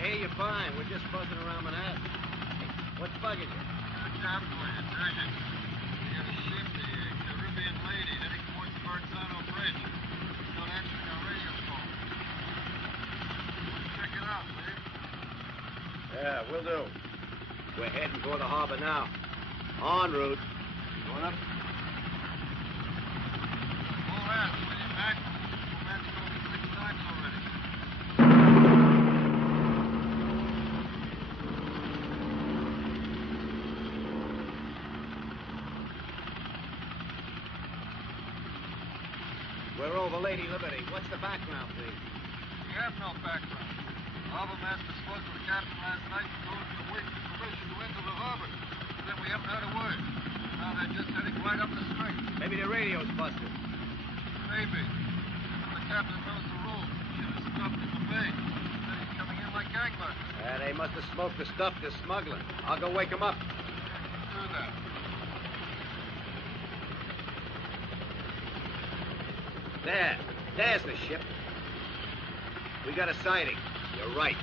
I hear you fine. We're just buzzing around Manhattan. Hey, what's bugging you? Got a job for you. It's urgent. We got a ship, the Caribbean Lady, heading towards the Barzano Bridge. It's not answering our radio call. Check it out, will you? Yeah, we'll do. We're heading for the harbor now. En route. Going up? All hands, will you, Mac? Man's told me 6 times already. We're over Lady Liberty. What's the background, please? We have no background. The harbor master spoke to the captain last night and told him to wait for permission to enter the harbor. But then we haven't heard a word. Now they're just heading right up the strait. Maybe the radio's busted. Maybe. The captain knows the rules. Ship is stopped in the bay. Said he's coming in like gangbusters. They must have smoked the stuff they're smuggling. I'll go wake them up. Do that. There's the ship. We got a sighting. You're right.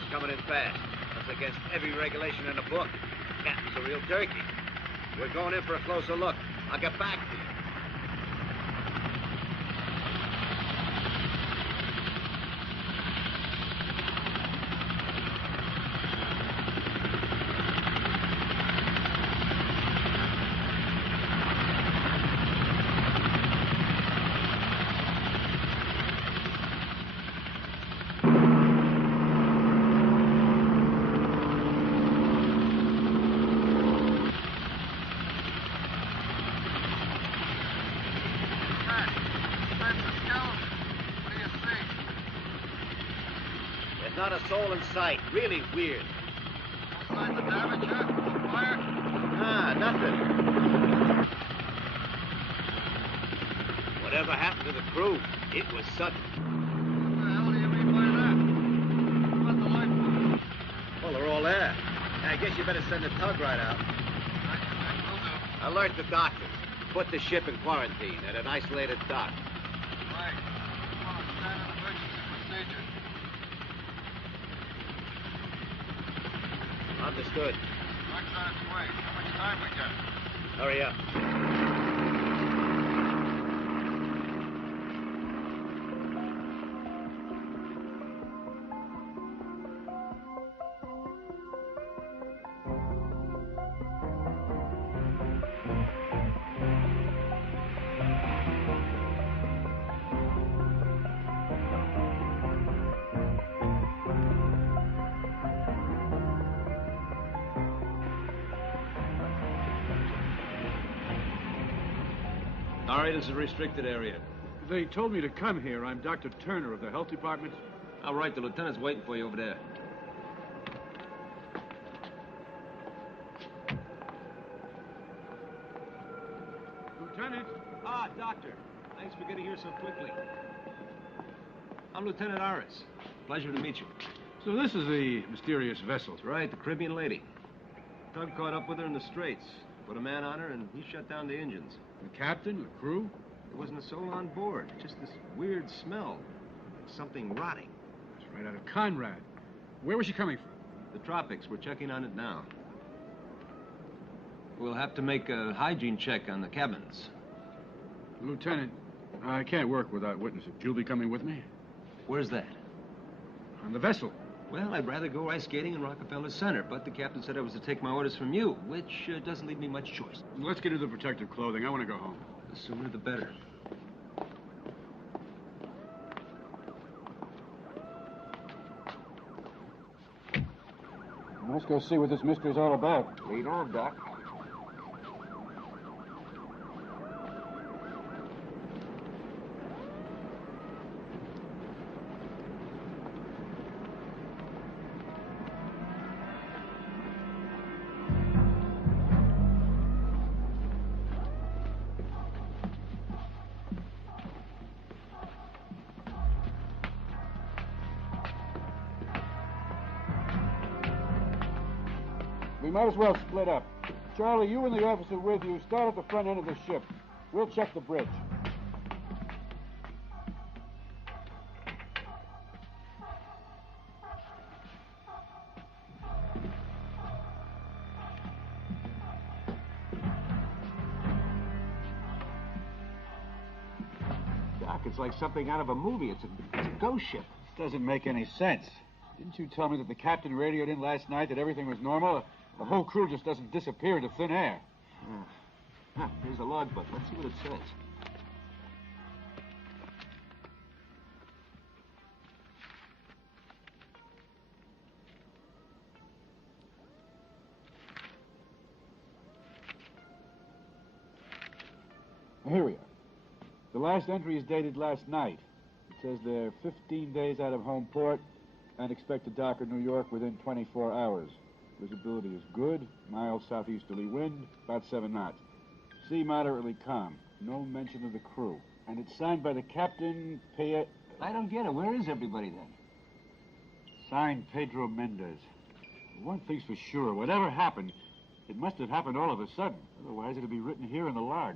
It's coming in fast. That's against every regulation in the book. Captain's a real turkey. We're going in for a closer look. I'll get back to you. Not a soul in sight. Really weird. No signs of damage, huh? No fire? Nah, nothing. Whatever happened to the crew, it was sudden. What the hell do you mean by that? What about the lifeboat? Well, they're all there. I guess you better send the tug right out. Right, will do. Alert the doctors. Put the ship in quarantine at an isolated dock. Right. Come on, standard emergency procedure. Understood. Truck's on its way. How much time we got? Hurry up. All right, it's a restricted area. They told me to come here. I'm Dr. Turner of the Health Department. All right, the lieutenant's waiting for you over there. Lieutenant? Ah, Doctor. Thanks for getting here so quickly. I'm Lieutenant Aris. Pleasure to meet you. So this is the mysterious vessel. That's right, the Caribbean Lady. Tug caught up with her in the Straits. Put a man on her, and he shut down the engines. The captain, the crew? There wasn't a soul on board. Just this weird smell. Like something rotting. That's right out of Conrad. Where was she coming from? The tropics. We're checking on it now. We'll have to make a hygiene check on the cabins. Lieutenant, I can't work without witnesses. You'll be coming with me? Where's that? On the vessel. Well, I'd rather go ice skating in Rockefeller Center, but the captain said I was to take my orders from you, which doesn't leave me much choice. Let's get into the protective clothing. I want to go home. The sooner the better. Let's go see what this mystery's all about. Lead on, Doc. We might as well split up. Charlie, you and the officer with you start at the front end of the ship. We'll check the bridge. Looks like something out of a movie. It's a ghost ship. This doesn't make any sense. Didn't you tell me that the captain radioed in last night that everything was normal? The whole crew just doesn't disappear into thin air. Here's a logbook. Let's see what it says. Here we are. The last entry is dated last night. It says they're 15 days out of home port and expect to dock in New York within 24 hours. Visibility is good, mild southeasterly wind, about 7 knots. Sea moderately calm. No mention of the crew. And it's signed by the captain, I don't get it. Where is everybody then? Signed Pedro Mendez. One thing's for sure. Whatever happened, it must have happened all of a sudden. Otherwise, it'd be written here in the log.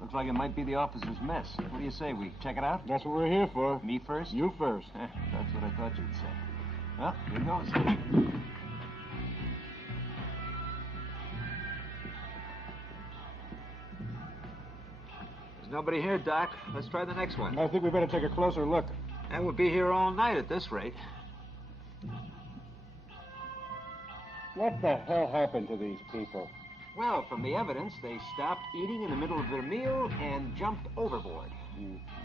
Looks like it might be the officer's mess. What do you say, we check it out? That's what we're here for. Me first? You first. That's what I thought you'd say. Well, here goes. There's nobody here, Doc. Let's try the next one. I think we better take a closer look. And we'll be here all night at this rate. What the hell happened to these people? Well, from the evidence, they stopped eating in the middle of their meal and jumped overboard.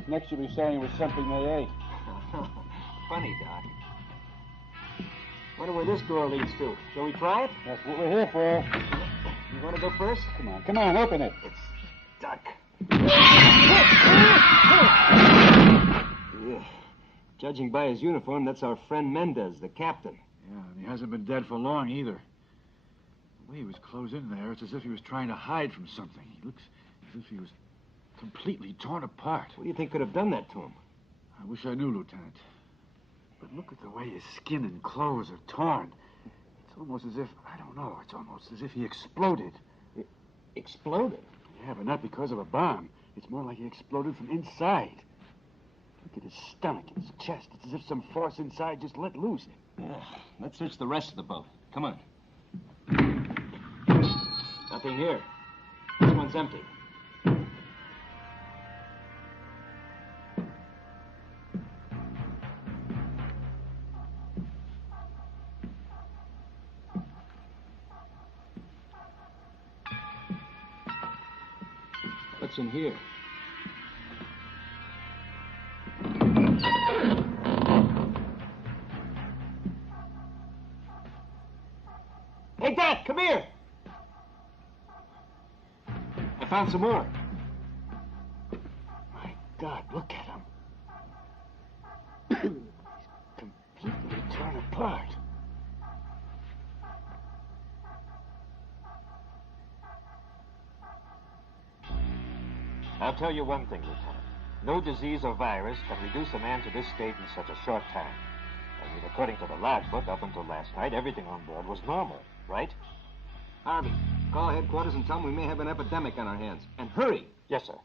Next you'll be saying it was something they ate. Funny, Doc. Wonder where this door leads to. Shall we try it? That's what we're here for. You want to go first? Come on, open it. It's stuck. Judging by his uniform, that's our friend Mendez, the captain. Yeah, and he hasn't been dead for long either. The way he was closed in there, it's as if he was trying to hide from something. He looks as if he was completely torn apart. What do you think could have done that to him? I wish I knew, Lieutenant. But look at the way his skin and clothes are torn. It's almost as if, I don't know, it's almost as if he exploded. Exploded? Yeah, but not because of a bomb. It's more like he exploded from inside. Look at his stomach and his chest. It's as if some force inside just let loose. Yeah. Let's search the rest of the boat. Come on. Nothing here. This one's empty. What's in here? Hey, Dad, come here! I found some more. My God, look at him. He's completely torn apart. I'll tell you one thing, Lieutenant. No disease or virus can reduce a man to this state in such a short time. I mean, according to the logbook, up until last night, everything on board was normal, right? Harvey, call headquarters and tell them we may have an epidemic on our hands. And hurry! Yes, sir.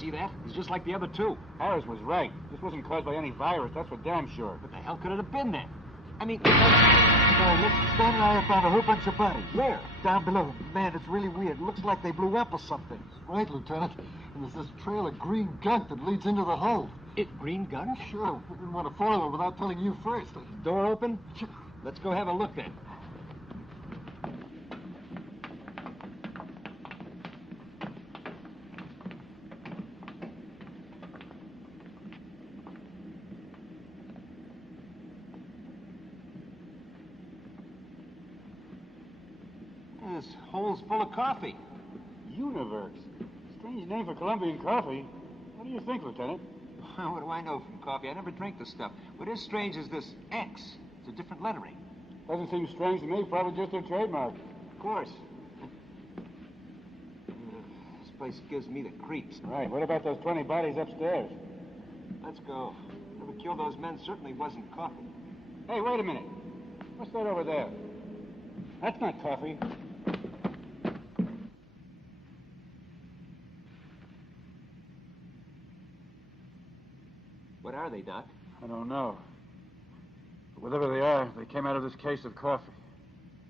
See that? He's just like the other two. Harris was right. This wasn't caused by any virus, that's for damn sure. What the hell could it have been then? I mean... Look, Stan and I have found a whole bunch of bodies. Where? Down below. Man, it's really weird. It looks like they blew up or something. Right, Lieutenant. And there's this trail of green gunk that leads into the hull. Green gunk? Sure. We didn't want to follow it without telling you first. Door open? Let's go have a look then. This hole's full of coffee. Universe. Strange name for Colombian coffee. What do you think, Lieutenant? What do I know from coffee? I never drink this stuff. What is strange is this X. It's a different lettering. Doesn't seem strange to me. Probably just their trademark. Of course. place gives me the creeps. Right. What about those 20 bodies upstairs? Let's go. Whoever killed those men certainly wasn't coffee. Hey, wait a minute. What's that over there? That's not coffee. What are they, Doc? I don't know. But whatever they are, they came out of this case of coffee.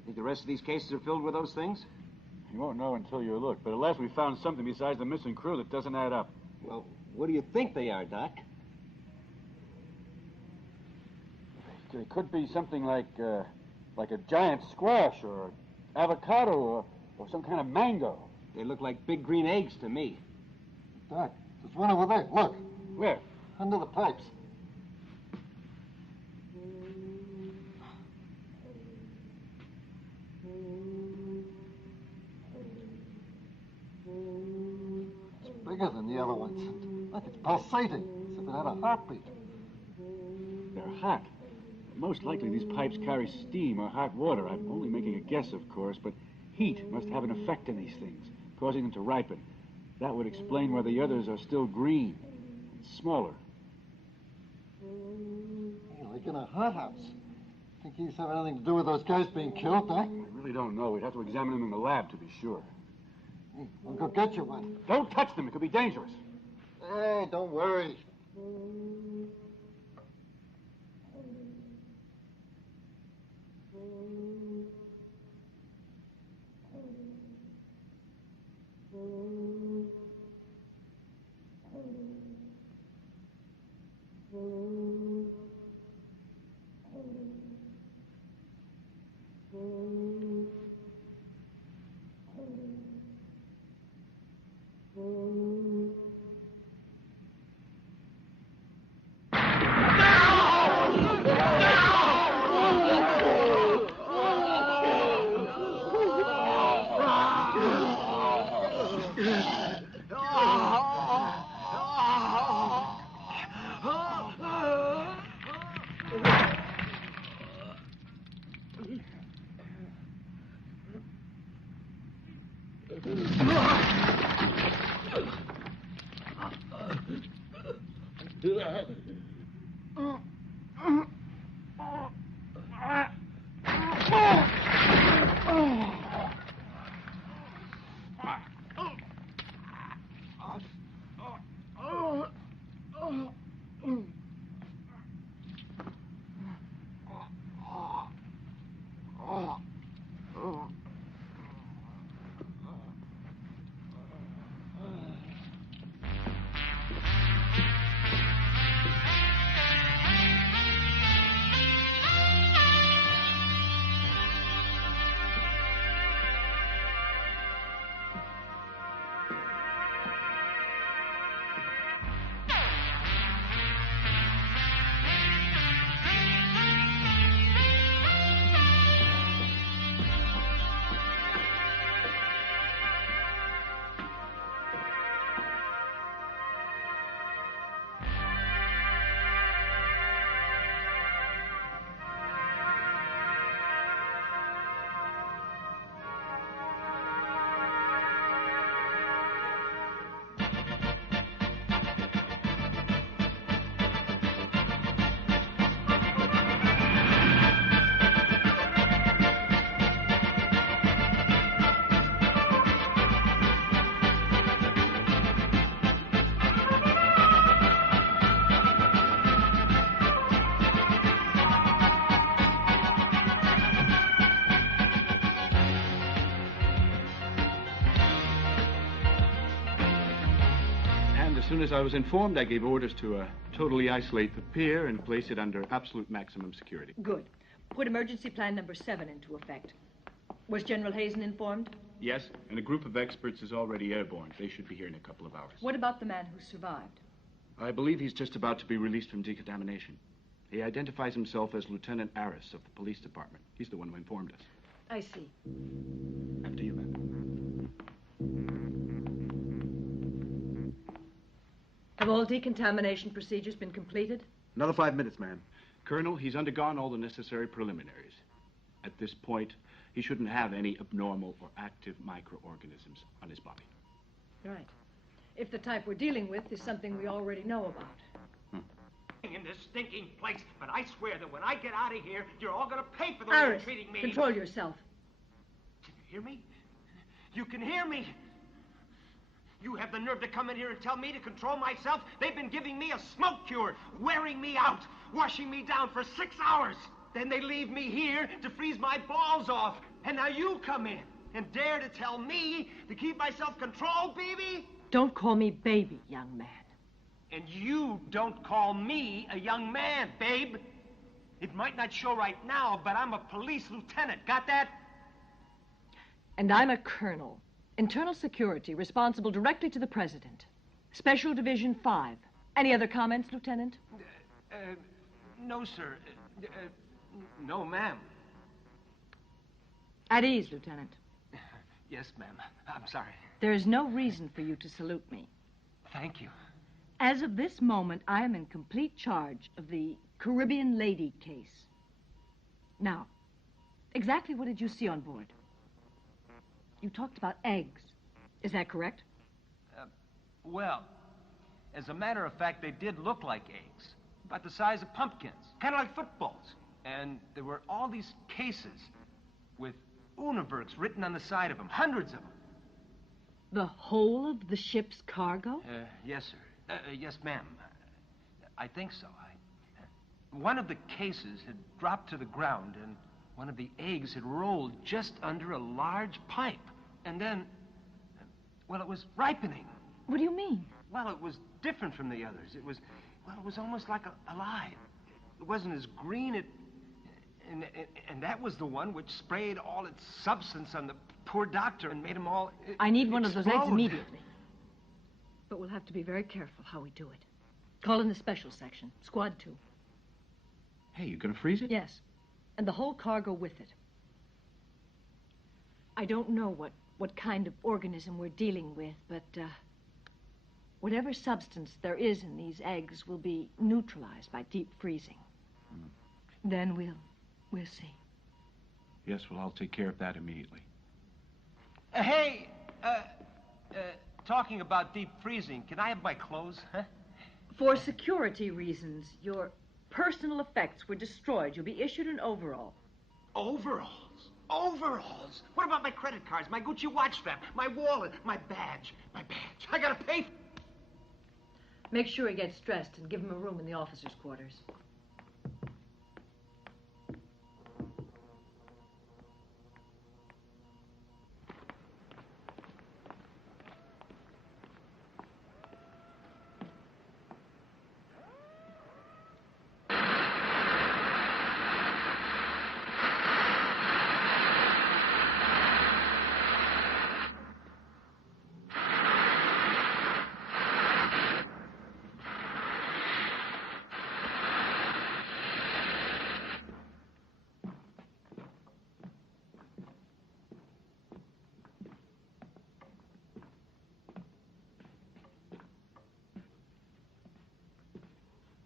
You think the rest of these cases are filled with those things? You won't know until you look. But at last we found something besides the missing crew that doesn't add up. Well, what do you think they are, Doc? They could be something like a giant squash or avocado or some kind of mango. They look like big green eggs to me. Doc, there's one over there. Look. Where? Under the pipes. It's bigger than the other ones. Look, it's pulsating, as if it had a heartbeat. They're hot. Most likely these pipes carry steam or hot water. I'm only making a guess, of course, but heat must have an effect on these things, causing them to ripen. That would explain why the others are still green and smaller. Hey, like in a hothouse. Think these have anything to do with those guys being killed, Doc? I really don't know. We'd have to examine them in the lab to be sure. Hey, we'll go get you one. Don't touch them. It could be dangerous. Hey, don't worry. As soon as I was informed, I gave orders to totally isolate the pier and place it under absolute maximum security. Good. Put emergency plan number 7 into effect. Was General Hazen informed? Yes, and a group of experts is already airborne. They should be here in a couple of hours. What about the man who survived? I believe he's just about to be released from decontamination. He identifies himself as Lieutenant Aris of the police department. He's the one who informed us. I see. After you, ma'am. Have all decontamination procedures been completed? Another 5 minutes, ma'am. Colonel, he's undergone all the necessary preliminaries. At this point, he shouldn't have any abnormal or active microorganisms on his body. Right. If the type we're dealing with is something we already know about. In this stinking place, but I swear that when I get out of here, you're all gonna pay for the way you're Iris, treating me. control yourself. Can you hear me? You can hear me. You have the nerve to come in here and tell me to control myself? They've been giving me a smoke cure, wearing me out, washing me down for 6 hours. Then they leave me here to freeze my balls off. And now you come in and dare to tell me to keep my self-control, baby? Don't call me baby, young man. And you don't call me a young man, babe. It might not show right now, but I'm a police lieutenant. Got that? And I'm a colonel. Internal security, responsible directly to the president. Special Division 5. Any other comments, Lieutenant? No, sir. No, ma'am. At ease, Lieutenant. Yes, ma'am. I'm sorry. There is no reason for you to salute me. Thank you. As of this moment, I am in complete charge of the Caribbean lady case. Now, exactly what did you see on board? You talked about eggs. Is that correct? Well, as a matter of fact, they did look like eggs. About the size of pumpkins. Kind of like footballs. And there were all these cases with universe written on the side of them. Hundreds of them. The whole of the ship's cargo? Yes, sir. Yes, ma'am. I think so. One of the cases had dropped to the ground, and one of the eggs had rolled just under a large pipe. And then, well, it was ripening. What do you mean? Well, it was different from the others. It was almost like alive. It wasn't as green. And that was the one which sprayed all its substance on the poor doctor and made him all I need one of those eggs explode. immediately. But we'll have to be very careful how we do it. Call in the special section, Squad 2. Hey, you gonna freeze it? Yes, and the whole cargo with it. I don't know what kind of organism we're dealing with, but whatever substance there is in these eggs will be neutralized by deep freezing. Then we'll see. Yes, well, I'll take care of that immediately. Hey, talking about deep freezing, can I have my clothes, huh? For security reasons, your personal effects were destroyed. You'll be issued an overall. Overalls? Overalls? What about my credit cards, my Gucci watch strap, my wallet, my badge? My badge. I gotta pay for... Make sure he gets dressed and give him a room in the officers' quarters.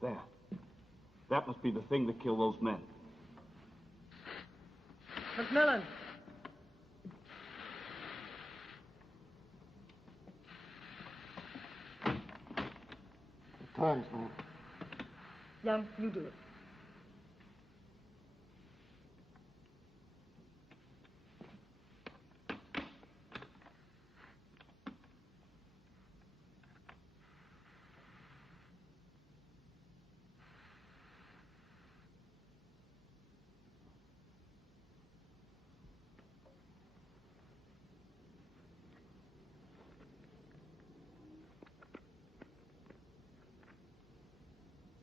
There. That must be the thing that killed those men. Macmillan. Thanks, man. Young, you do it.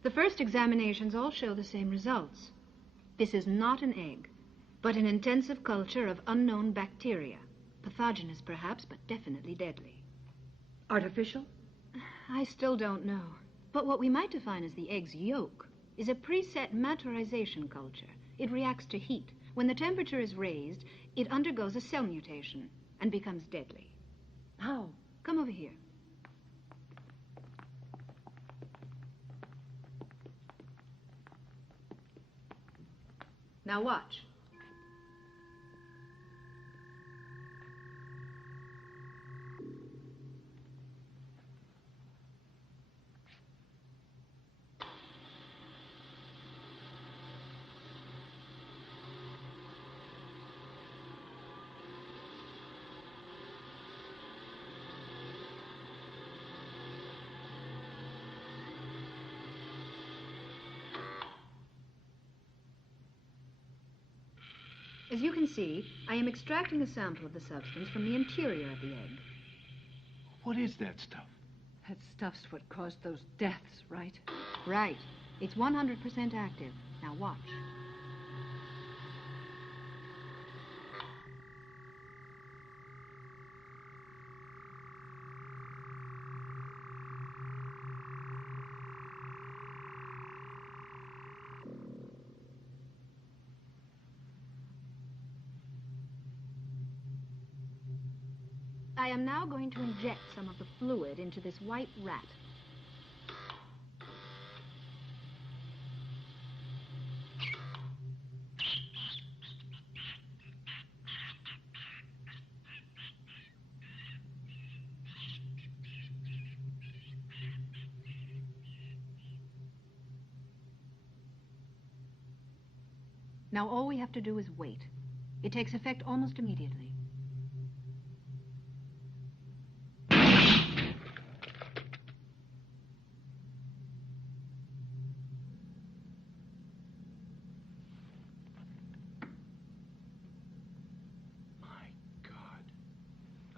The first examinations all show the same results. This is not an egg, but an intensive culture of unknown bacteria. Pathogenous, perhaps, but definitely deadly. Artificial? I still don't know. But what we might define as the egg's yolk is a preset maturization culture. It reacts to heat. When the temperature is raised, it undergoes a cell mutation and becomes deadly. How? Come over here. Now watch. As you can see, I am extracting a sample of the substance from the interior of the egg. What is that stuff? That stuff's what caused those deaths, right? Right. It's 100% active. Now watch. I am now going to inject some of the fluid into this white rat. Now all we have to do is wait. It takes effect almost immediately.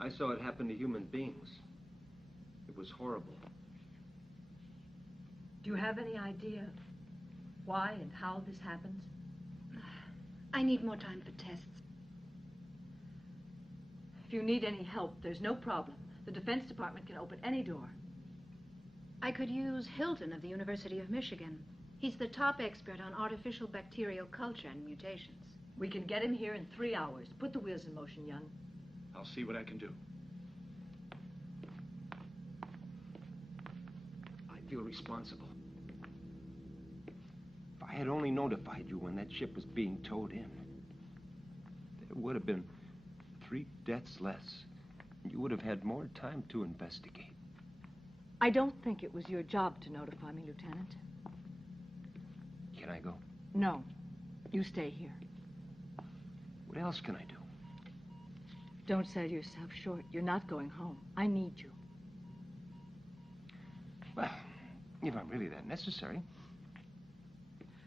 I saw it happen to human beings. It was horrible. Do you have any idea why and how this happens? I need more time for tests. If you need any help, there's no problem. The Defense Department can open any door. I could use Hilton of the University of Michigan. He's the top expert on artificial bacterial culture and mutations. We can get him here in 3 hours. Put the wheels in motion, Young. I'll see what I can do. I feel responsible. If I had only notified you when that ship was being towed in, there would have been 3 deaths less. You would have had more time to investigate. I don't think it was your job to notify me, Lieutenant. Can I go? No. You stay here. What else can I do? Don't sell yourself short. You're not going home. I need you. Well, if I'm really that necessary.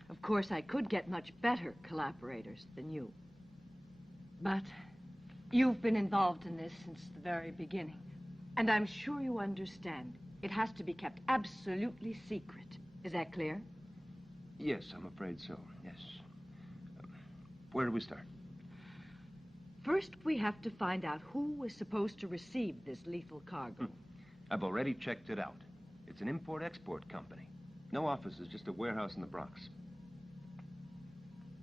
Of course, I could get much better collaborators than you. But you've been involved in this since the very beginning. And I'm sure you understand. It has to be kept absolutely secret. Is that clear? Yes, I'm afraid so, yes. Where do we start? First, we have to find out who was supposed to receive this lethal cargo. I've already checked it out. It's an import-export company. No offices, just a warehouse in the Bronx.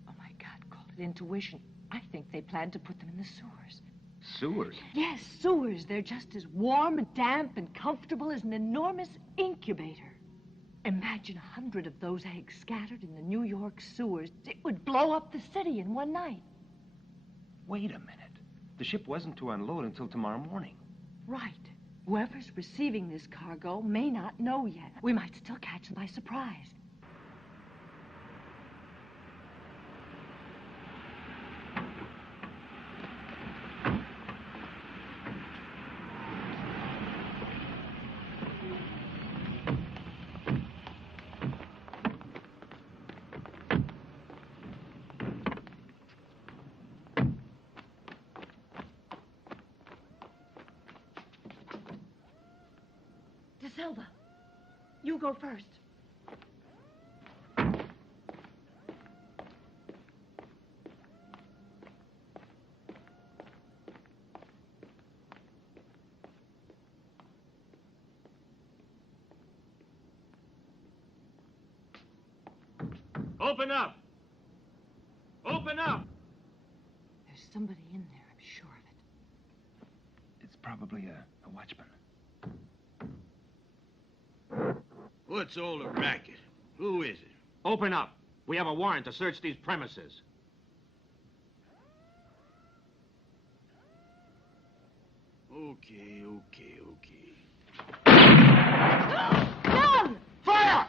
Oh, my God, call it intuition. I think they planned to put them in the sewers. Sewers? Yes, sewers. They're just as warm and damp and comfortable as an enormous incubator. Imagine 100 of those eggs scattered in the New York sewers. It would blow up the city in one night. Wait a minute. The ship wasn't to unload until tomorrow morning. Right. Whoever's receiving this cargo may not know yet. We might still catch them by surprise. Silva, you go first. Open up! Open up! There's somebody in there, I'm sure of it. It's probably a watchman. What's all the racket? Who is it? Open up. We have a warrant to search these premises. Okay. Young! Fire!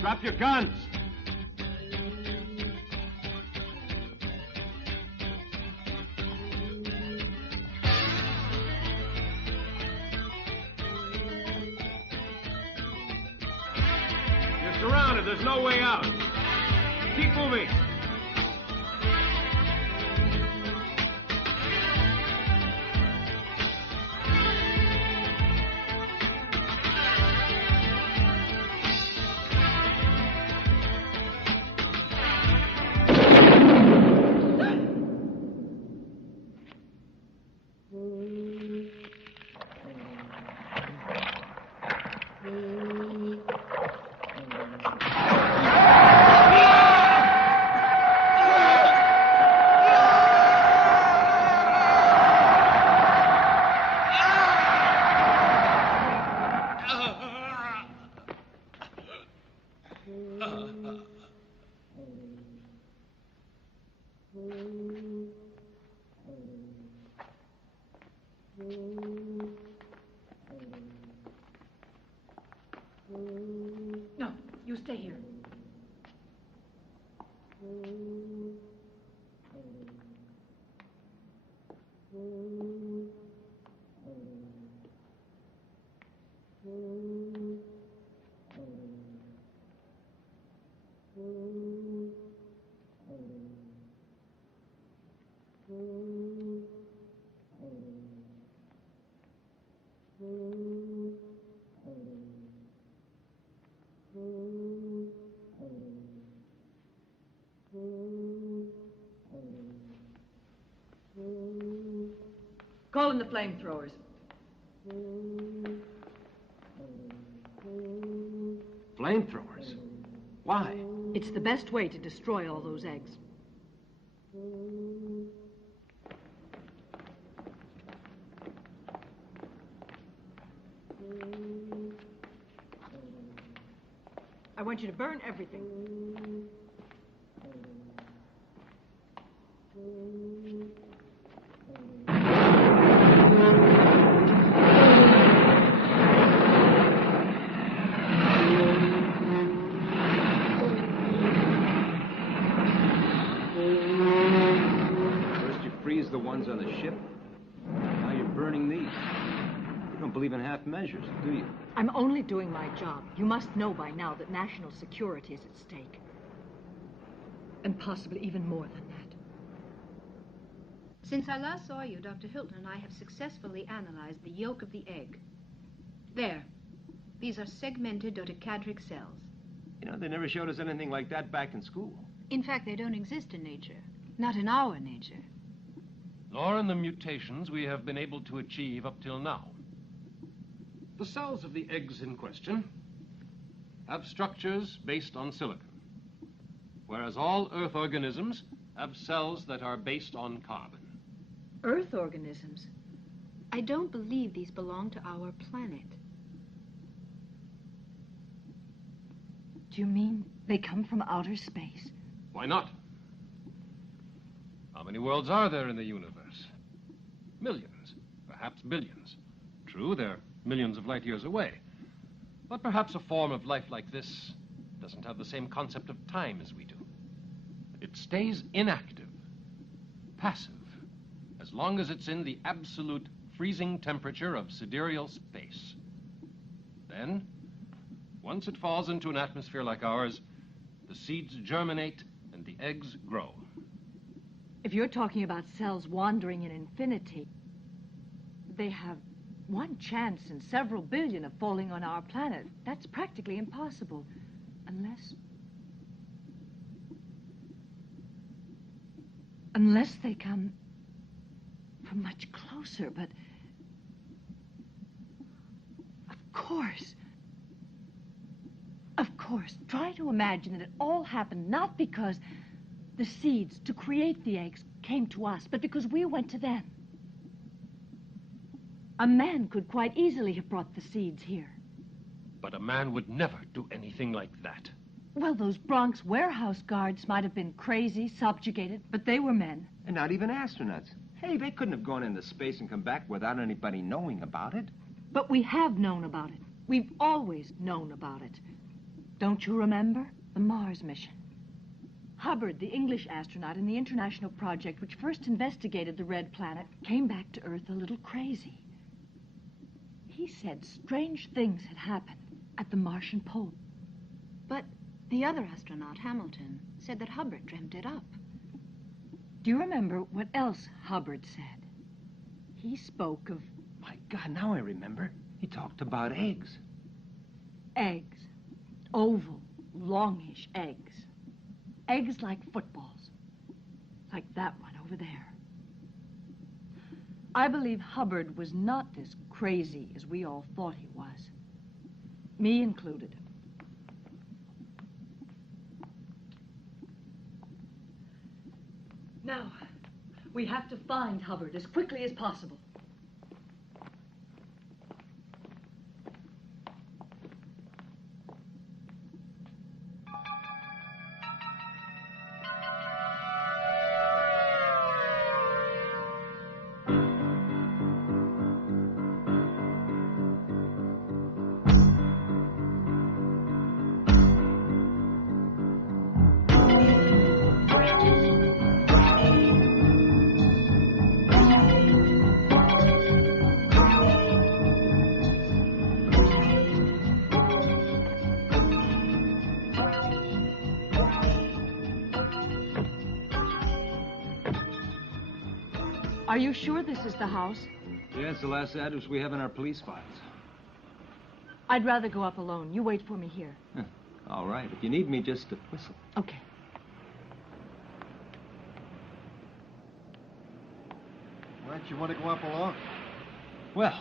Drop your guns! You're surrounded. There's no way out. Keep moving. No, you stay here. Call in the flamethrowers. Flamethrowers? Why? It's the best way to destroy all those eggs. I want you to burn everything. First you freeze the ones on the ship. Now you're burning these. You don't believe in half measures, do you? I'm only doing my job. You must know by now that national security is at stake. And possibly even more than that. Since I last saw you, Dr. Hilton and I have successfully analyzed the yolk of the egg. There. These are segmented dodecadric cells. You know, they never showed us anything like that back in school. In fact, they don't exist in nature. Not in our nature. Nor in the mutations we have been able to achieve up till now. The cells of the eggs in question have structures based on silicon, whereas all Earth organisms have cells that are based on carbon. Earth organisms? I don't believe these belong to our planet. Do you mean they come from outer space? Why not? How many worlds are there in the universe? Millions, perhaps billions. True, they're millions of light years away. But perhaps a form of life like this doesn't have the same concept of time as we do. It stays inactive, passive, as long as it's in the absolute freezing temperature of sidereal space. Then, once it falls into an atmosphere like ours, the seeds germinate and the eggs grow. If you're talking about cells wandering in infinity, they have one chance in several billion of falling on our planet. That's practically impossible. Unless they come from much closer, but of course, try to imagine that it all happened not because the seeds to create the eggs came to us, but because we went to them. A man could quite easily have brought the seeds here. But a man would never do anything like that. Well, those Bronx warehouse guards might have been crazy, subjugated, but they were men. And not even astronauts. Hey, they couldn't have gone into space and come back without anybody knowing about it. But we have known about it. We've always known about it. Don't you remember? The Mars mission. Hubbard, the English astronaut in the international project which first investigated the red planet, came back to Earth a little crazy. He said strange things had happened at the Martian pole. But the other astronaut, Hamilton, said that Hubbard dreamt it up. Do you remember what else Hubbard said? He spoke of... My God, now I remember. He talked about eggs. Eggs. Oval, longish eggs. Eggs like footballs. Like that one over there. I believe Hubbard was not as crazy as we all thought he was. Me included. Now, we have to find Hubbard as quickly as possible. Are you sure this is the house? Yeah, it's the last address we have in our police files. I'd rather go up alone. You wait for me here. All right. If you need me, just whistle. Okay. Why'd you want to go up alone? Well,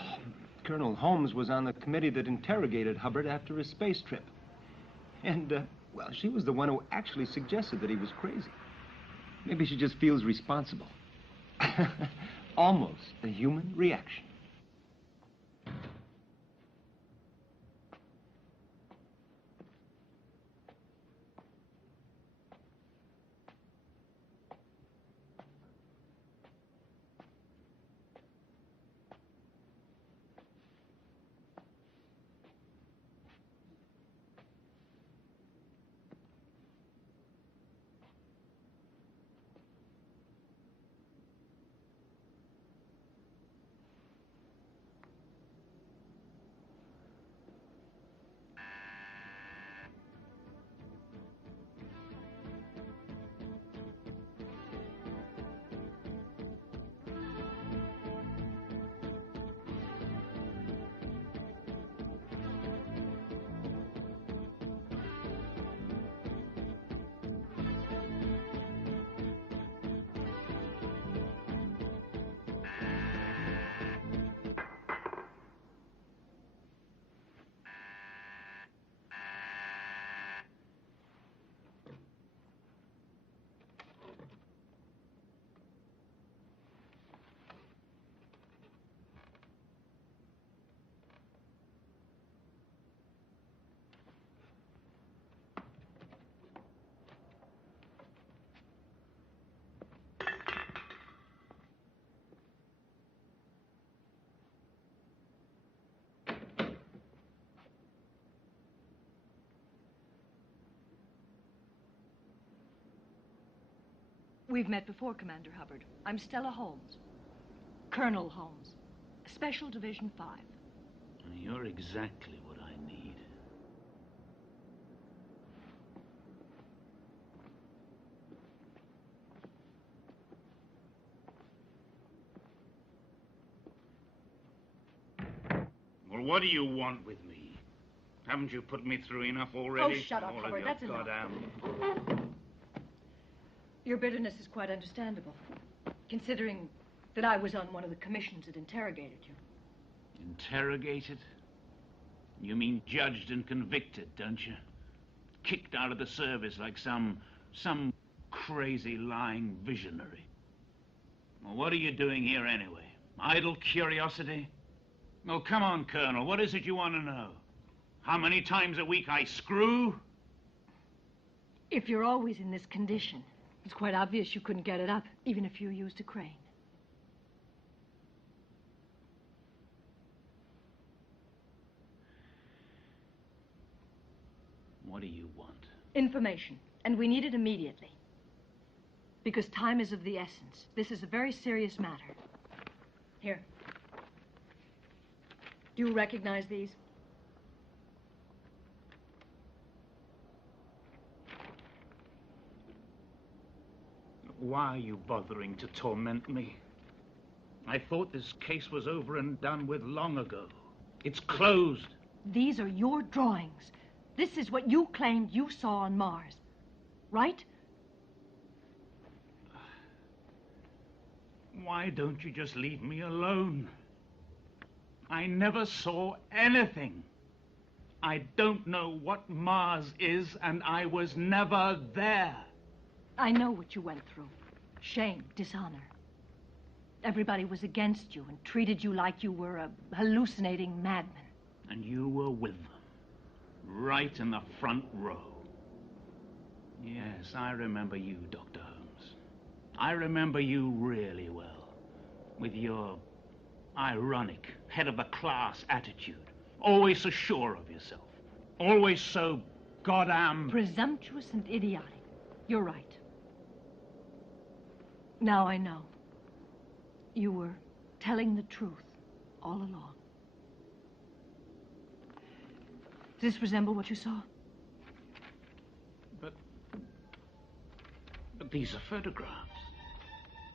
Colonel Holmes was on the committee that interrogated Hubbard after his space trip. And, well, she was the one who actually suggested that he was crazy. Maybe she just feels responsible. Almost a human reaction. We've met before, Commander Hubbard. I'm Stella Holmes. Colonel Holmes. Special Division 5. You're exactly what I need. Well, what do you want with me? Haven't you put me through enough already? Oh, shut up, All Hubbard. That's enough. Your bitterness is quite understandable, considering that I was on one of the commissions that interrogated you. Interrogated? You mean judged and convicted, don't you? Kicked out of the service like some crazy lying visionary. Well, what are you doing here anyway? Idle curiosity? Oh, come on, Colonel. What is it you want to know? How many times a week I screw? If you're always in this condition, it's quite obvious you couldn't get it up, even if you used a crane. What What do you want? Information, and we need it immediately. Because time is of the essence. This is a very serious matter. Here. Do you recognize these? Why are you bothering to torment me? I thought this case was over and done with long ago. It's closed. These are your drawings. This is what you claimed you saw on Mars. Right? Why don't you just leave me alone? I never saw anything. I don't know what Mars is, and I was never there. I know what you went through. Shame, dishonor. Everybody was against you and treated you like you were a hallucinating madman. And you were with them, right in the front row. Yes, I remember you, Dr. Holmes. I remember you really well, with your ironic, head-of-the-class attitude. Always so sure of yourself. Always so goddamn... presumptuous and idiotic. You're right. Now I know. You were telling the truth all along. Does this resemble what you saw? But these are photographs.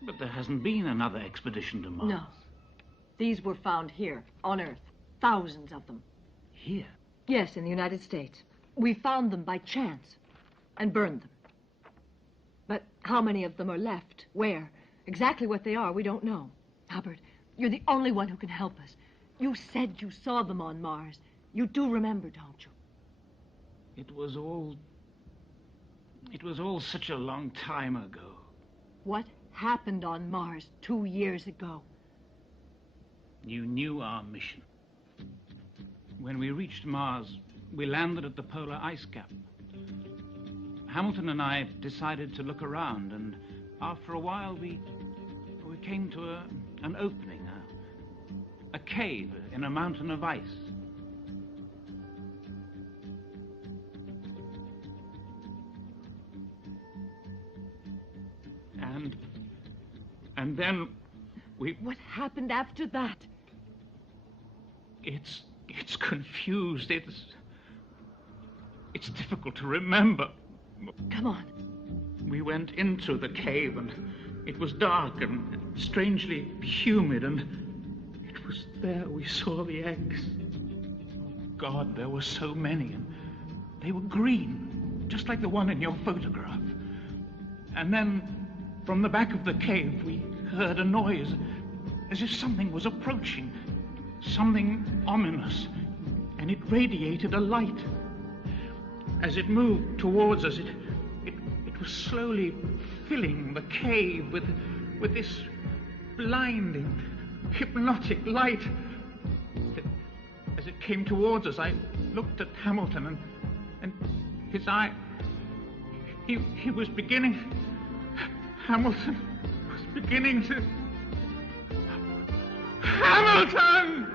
But there hasn't been another expedition to Mars. No. These were found here, on Earth. Thousands of them. Here? Yes, in the United States. We found them by chance and burned them. But how many of them are left? Where? Exactly what they are, we don't know. Hubbard, you're the only one who can help us. You said you saw them on Mars. You do remember, don't you? It was all such a long time ago. What happened on Mars 2 years ago? You knew our mission. When we reached Mars, we landed at the polar ice cap. Hamilton and I decided to look around, and after a while we came to an opening, a cave in a mountain of ice. And then we... What happened after that? It's confused. It's difficult to remember. Come on. We went into the cave, and it was dark and strangely humid, and it was there we saw the eggs. Oh, God, there were so many, and they were green, just like the one in your photograph. And then, from the back of the cave, we heard a noise, as if something was approaching, something ominous, and it radiated a light. As it moved towards us, it was slowly filling the cave with this blinding, hypnotic light. As it came towards us, I looked at Hamilton, and his eye... He was beginning... Hamilton was beginning to... Hamilton!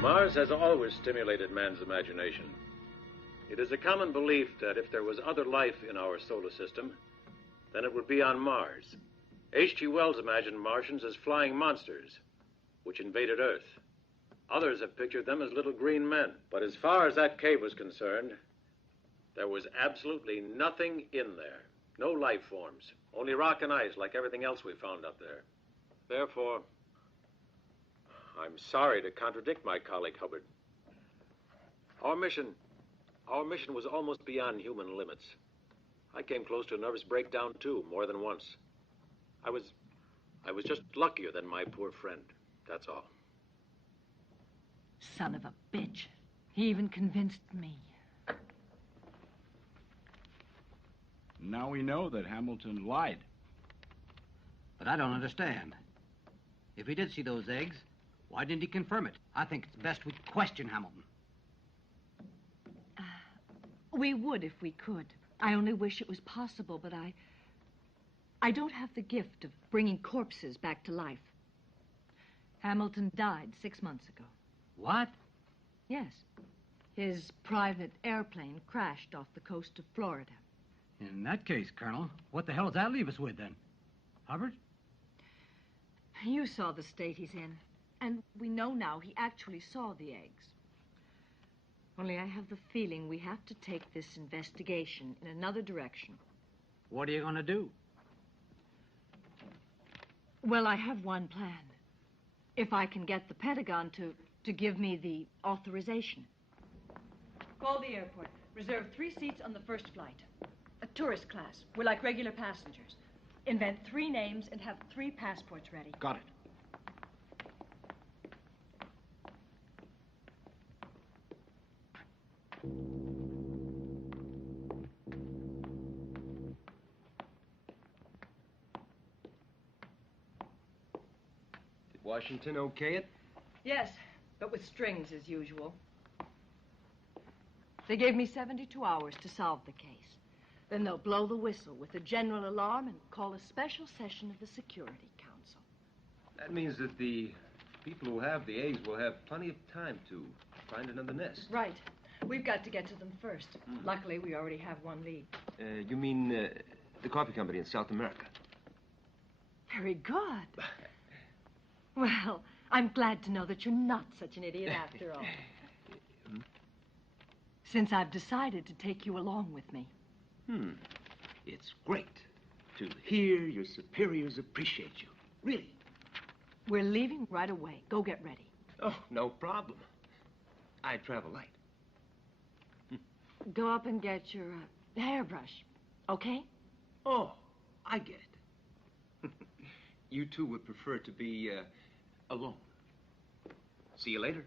Mars has always stimulated man's imagination. It is a common belief that if there was other life in our solar system, then it would be on Mars. H.G. Wells imagined Martians as flying monsters, which invaded Earth. Others have pictured them as little green men. But as far as that cave was concerned, there was absolutely nothing in there. No life forms, only rock and ice like everything else we found up there. Therefore, I'm sorry to contradict my colleague Hubbard. Our mission was almost beyond human limits. I came close to a nervous breakdown too, more than once. I was just luckier than my poor friend, that's all. Son of a bitch. He even convinced me. Now we know that Hamilton lied. But I don't understand. If he did see those eggs, why didn't he confirm it? I think it's best we question Hamilton. We would if we could. I only wish it was possible, but I don't have the gift of bringing corpses back to life. Hamilton died 6 months ago. What? Yes. His private airplane crashed off the coast of Florida. In that case, Colonel, what the hell does that leave us with, then? Hubbard? You saw the state he's in. And we know now he actually saw the eggs. Only I have the feeling we have to take this investigation in another direction. What are you going to do? Well, I have one plan. If I can get the Pentagon to give me the authorization. Call the airport. Reserve 3 seats on the first flight. A tourist class. We're like regular passengers. Invent 3 names and have 3 passports ready. Got it. Did Washington okay it? Yes, but with strings as usual. They gave me 72 hours to solve the case. Then they'll blow the whistle with a general alarm and call a special session of the Security Council. That means that the people who have the eggs will have plenty of time to find another nest. Right. We've got to get to them first. Luckily, we already have one lead. You mean the coffee company in South America? Very good. Well, I'm glad to know that you're not such an idiot after all. Since I've decided to take you along with me. It's great to hear your superiors appreciate you. Really. We're leaving right away. Go get ready. Oh, no problem. I travel light. Go up and get your hairbrush, okay? Oh, I get it. You two would prefer to be alone. See you later.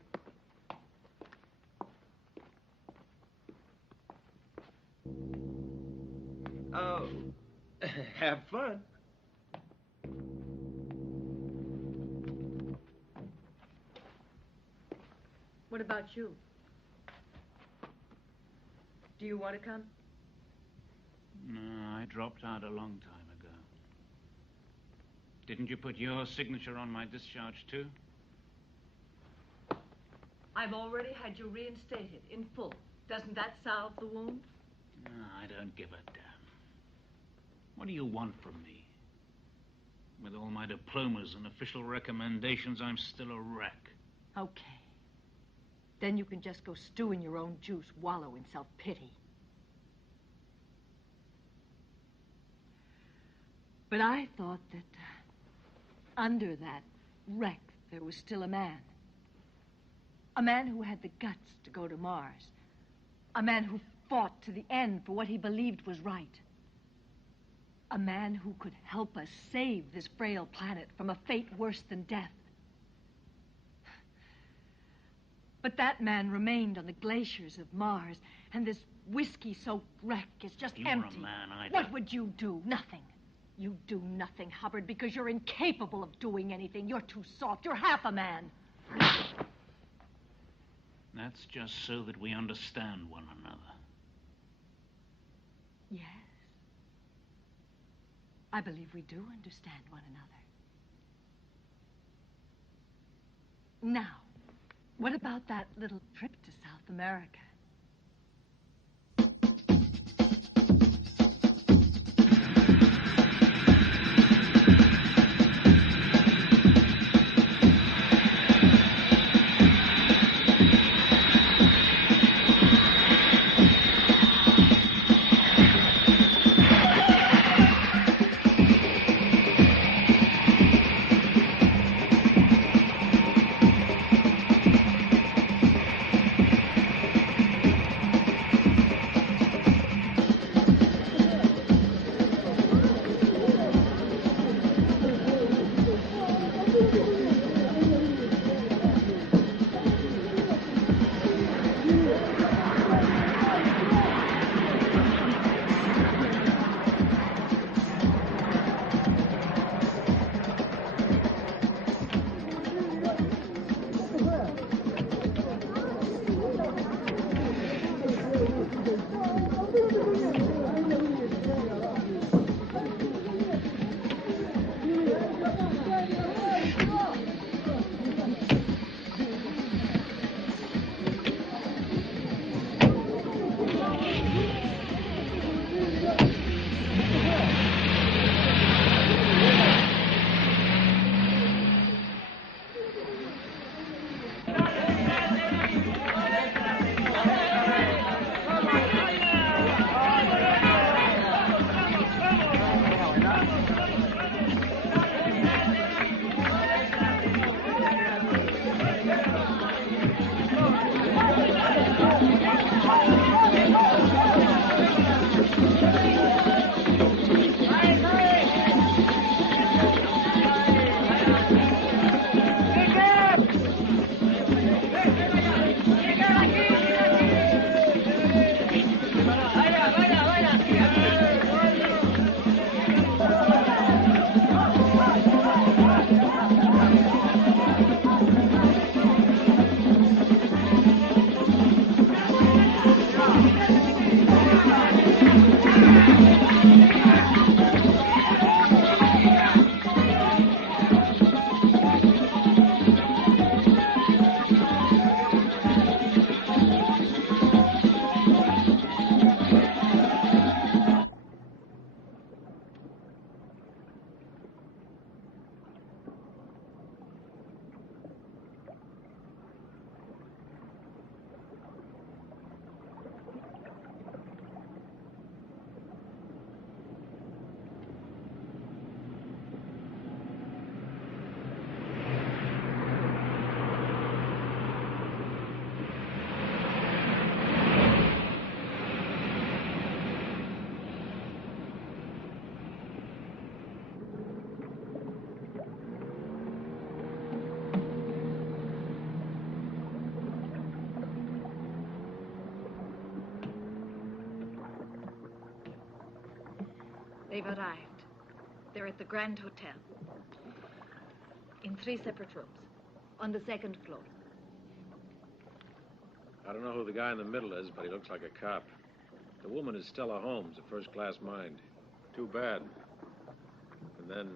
Oh, have fun. What about you? Do you want to come? No, I dropped out a long time ago. Didn't you put your signature on my discharge, too? I've already had you reinstated in full. Doesn't that salve the wound? No, I don't give a damn. What do you want from me? With all my diplomas and official recommendations, I'm still a wreck. Okay. Then you can just go stew in your own juice, wallow in self-pity. But I thought that under that wreck, there was still a man. A man who had the guts to go to Mars. A man who fought to the end for what he believed was right. A man who could help us save this frail planet from a fate worse than death. But that man remained on the glaciers of Mars, and this whiskey-soaked wreck is just empty. You're a man, What would you do? Nothing. You do nothing, Hubbard, because you're incapable of doing anything. You're too soft. You're half a man. That's just so that we understand one another. Yes. I believe we do understand one another. Now, what about that little trip to South America? They've arrived. They're at the Grand Hotel. In 3 separate rooms. On the 2nd floor. I don't know who the guy in the middle is, but he looks like a cop. The woman is Stella Holmes, a first-class mind. Too bad. And then,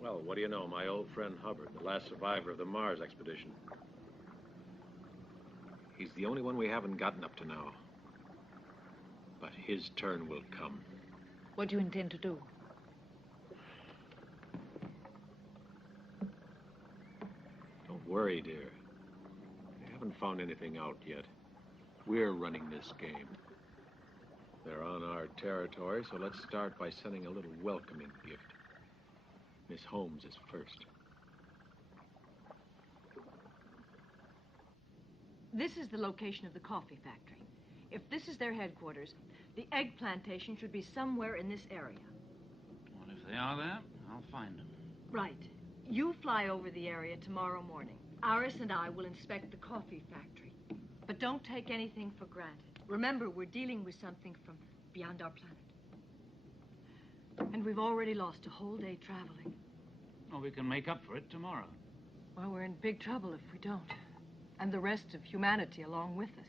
well, what do you know? My old friend Hubbard, the last survivor of the Mars expedition. He's the only one we haven't gotten up to now. But his turn will come. What do you intend to do? Don't worry, dear. We haven't found anything out yet. We're running this game. They're on our territory, so let's start by sending a little welcoming gift. Miss Holmes is first. This is the location of the coffee factory. If this is their headquarters, the egg plantation should be somewhere in this area. Well, if they are there, I'll find them. Right. You fly over the area tomorrow morning. Iris and I will inspect the coffee factory. But don't take anything for granted. Remember, we're dealing with something from beyond our planet. And we've already lost a whole day traveling. Well, we can make up for it tomorrow. Well, we're in big trouble if we don't. And the rest of humanity along with us.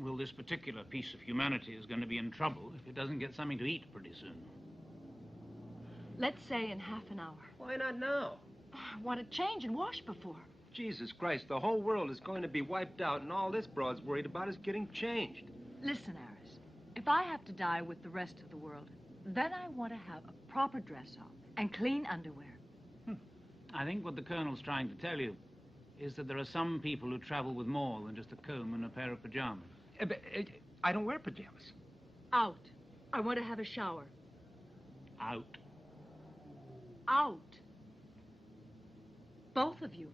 Well, this particular piece of humanity is going to be in trouble if it doesn't get something to eat pretty soon. Let's say in half an hour. Why not now? I want to change and wash before. Jesus Christ, the whole world is going to be wiped out, and all this broad's worried about is getting changed. Listen, Iris, if I have to die with the rest of the world, then I want to have a proper dress on and clean underwear. I think what the Colonel's trying to tell you is that there are some people who travel with more than just a comb and a pair of pajamas. I don't wear pajamas. Out. I want to have a shower. Out. Out. Both of you.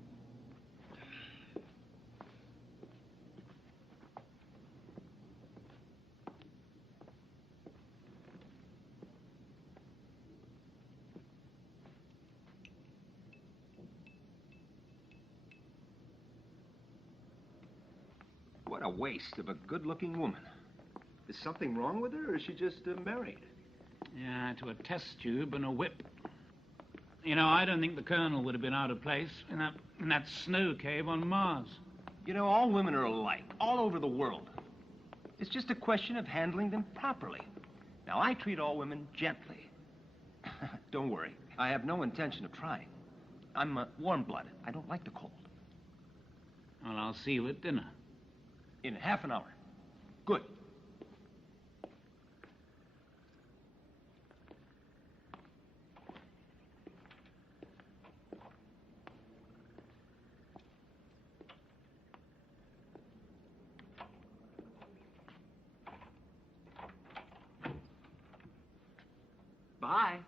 What a waste of a good-looking woman. Is something wrong with her, or is she just married? Yeah, to a test tube and a whip. You know, I don't think the Colonel would have been out of place in that snow cave on Mars. You know, all women are alike, all over the world. It's just a question of handling them properly. Now, I treat all women gently. Don't worry, I have no intention of trying. I'm warm-blooded. I don't like the cold. Well, I'll see you at dinner. In half an hour. Good. Bye.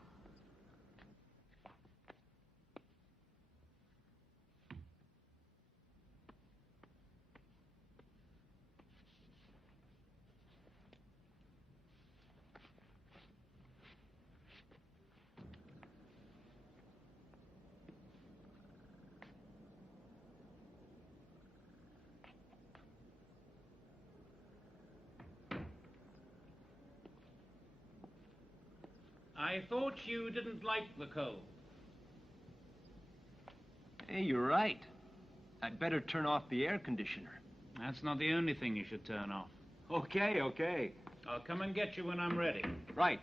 I thought you didn't like the cold. Hey, you're right. I'd better turn off the air conditioner. That's not the only thing you should turn off. Okay, okay. I'll come and get you when I'm ready. Right.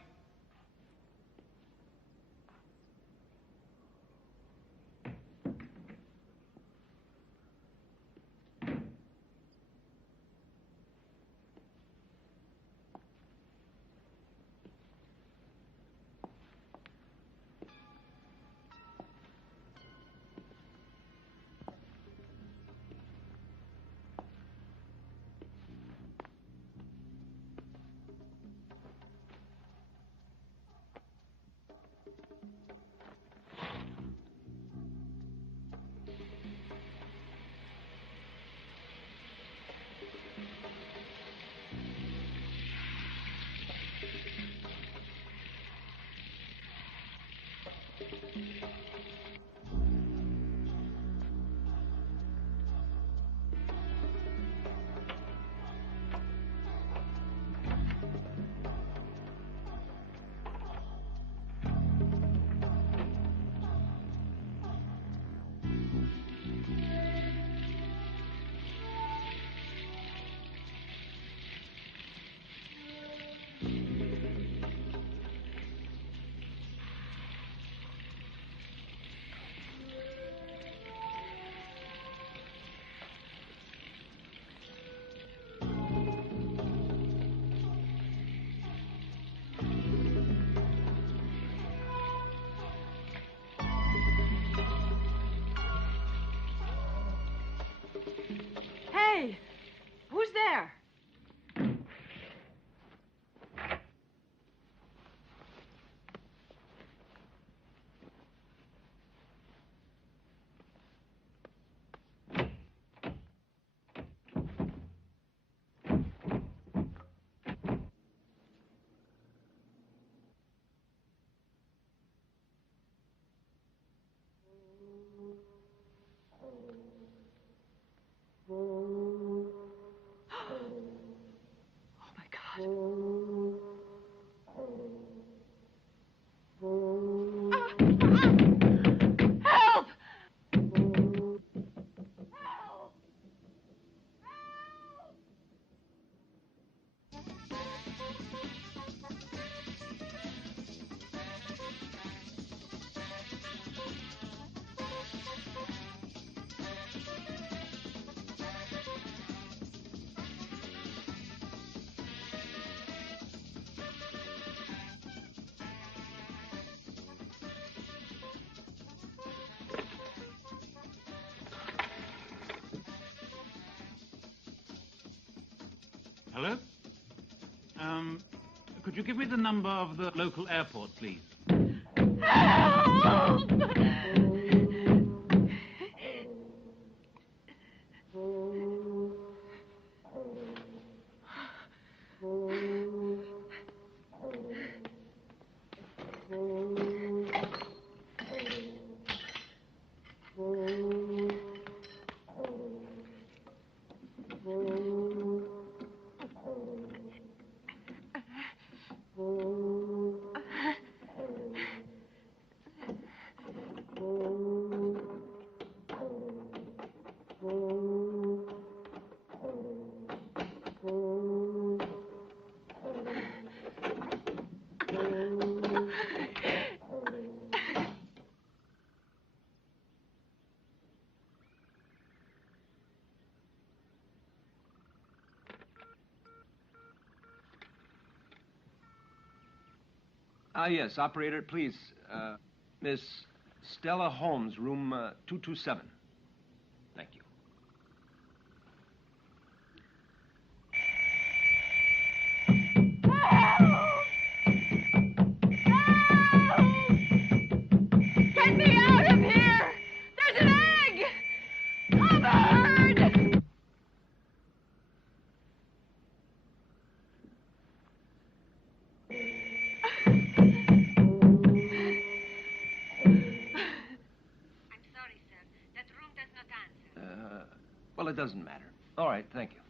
Hey! Who's there? Hello? Could you give me the number of the local airport, please? Help! Yes, operator, please. Miss Stella Holmes, room 227. Thank you. Get me out of here! There's an egg! Hubbard! Well, it doesn't matter. All right, thank you.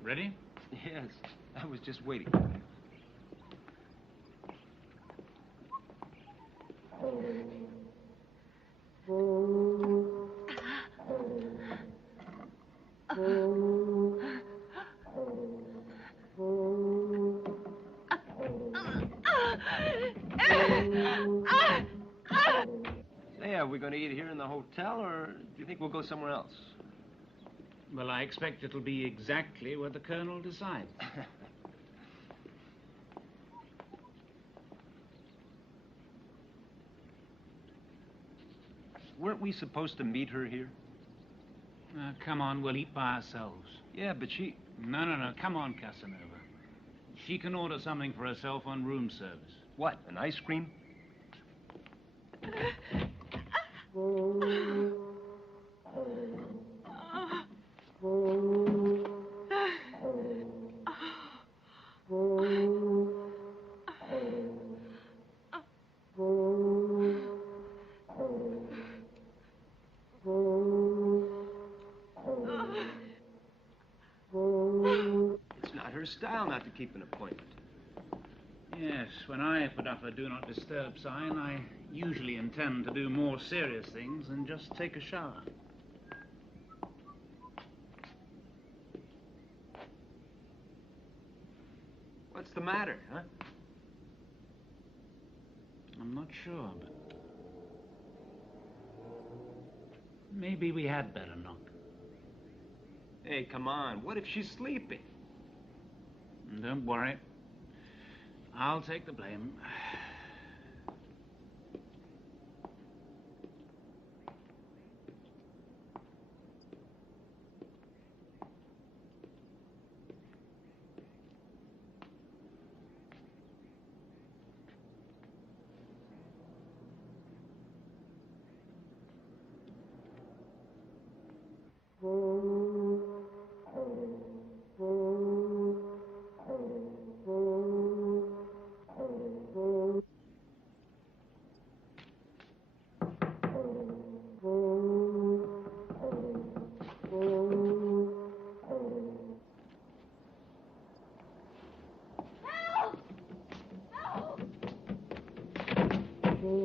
Ready? Yes, I was just waiting. Hey, are we going to eat here in the hotel, or do you think we'll go somewhere else? Well, I expect it'll be exactly what the Colonel decides. Weren't we supposed to meet her here? Come on, we'll eat by ourselves. Yeah, but she... No. Come on, Casanova. She can order something for herself on room service. What, an ice cream? style not to keep an appointment. Yes, when I put up a do not disturb sign, I usually intend to do more serious things than just take a shower. What's the matter, huh? I'm not sure, but maybe we had better knock. Hey, come on. What if she's sleeping? Don't worry. I'll take the blame.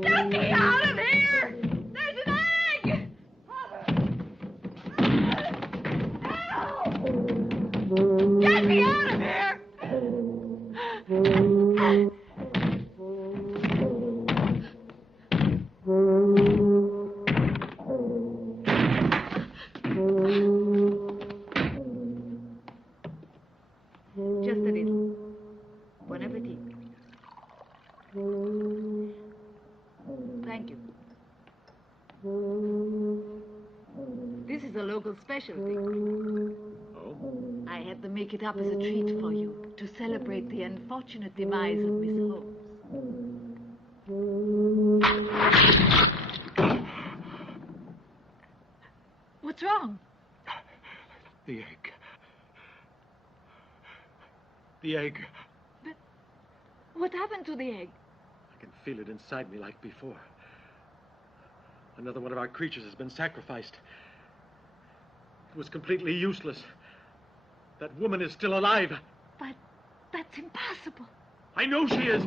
Get me out of here! There's an egg! Help! Get me out of here! Just a little. Bon appetit. Thank you. This is a local specialty. Oh? I had to make it up as a treat for you to celebrate the unfortunate demise of Miss Holmes. What's wrong? The egg. The egg. But what happened to the egg? I can feel it inside me like before. Another one of our creatures has been sacrificed. It was completely useless. That woman is still alive. But that's impossible. I know she is.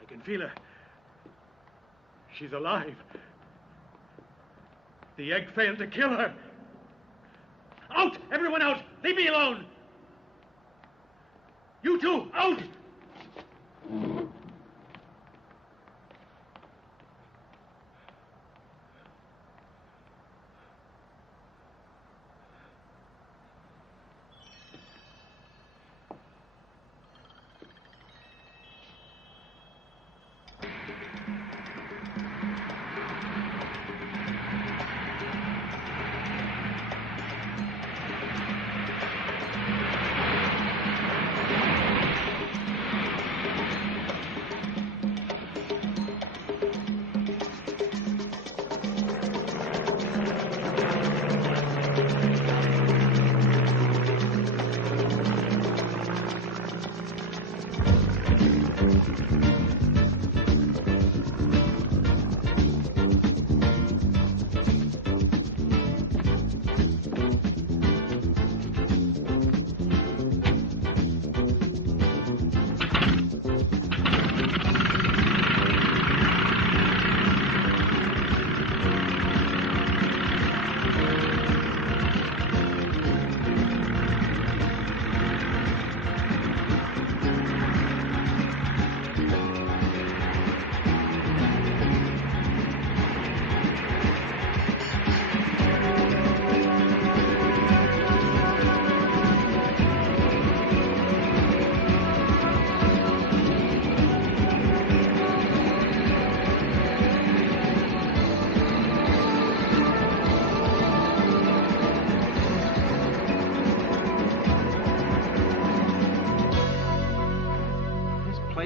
I can feel her. She's alive. The egg failed to kill her. Out! Everyone out! Leave me alone! You two, out!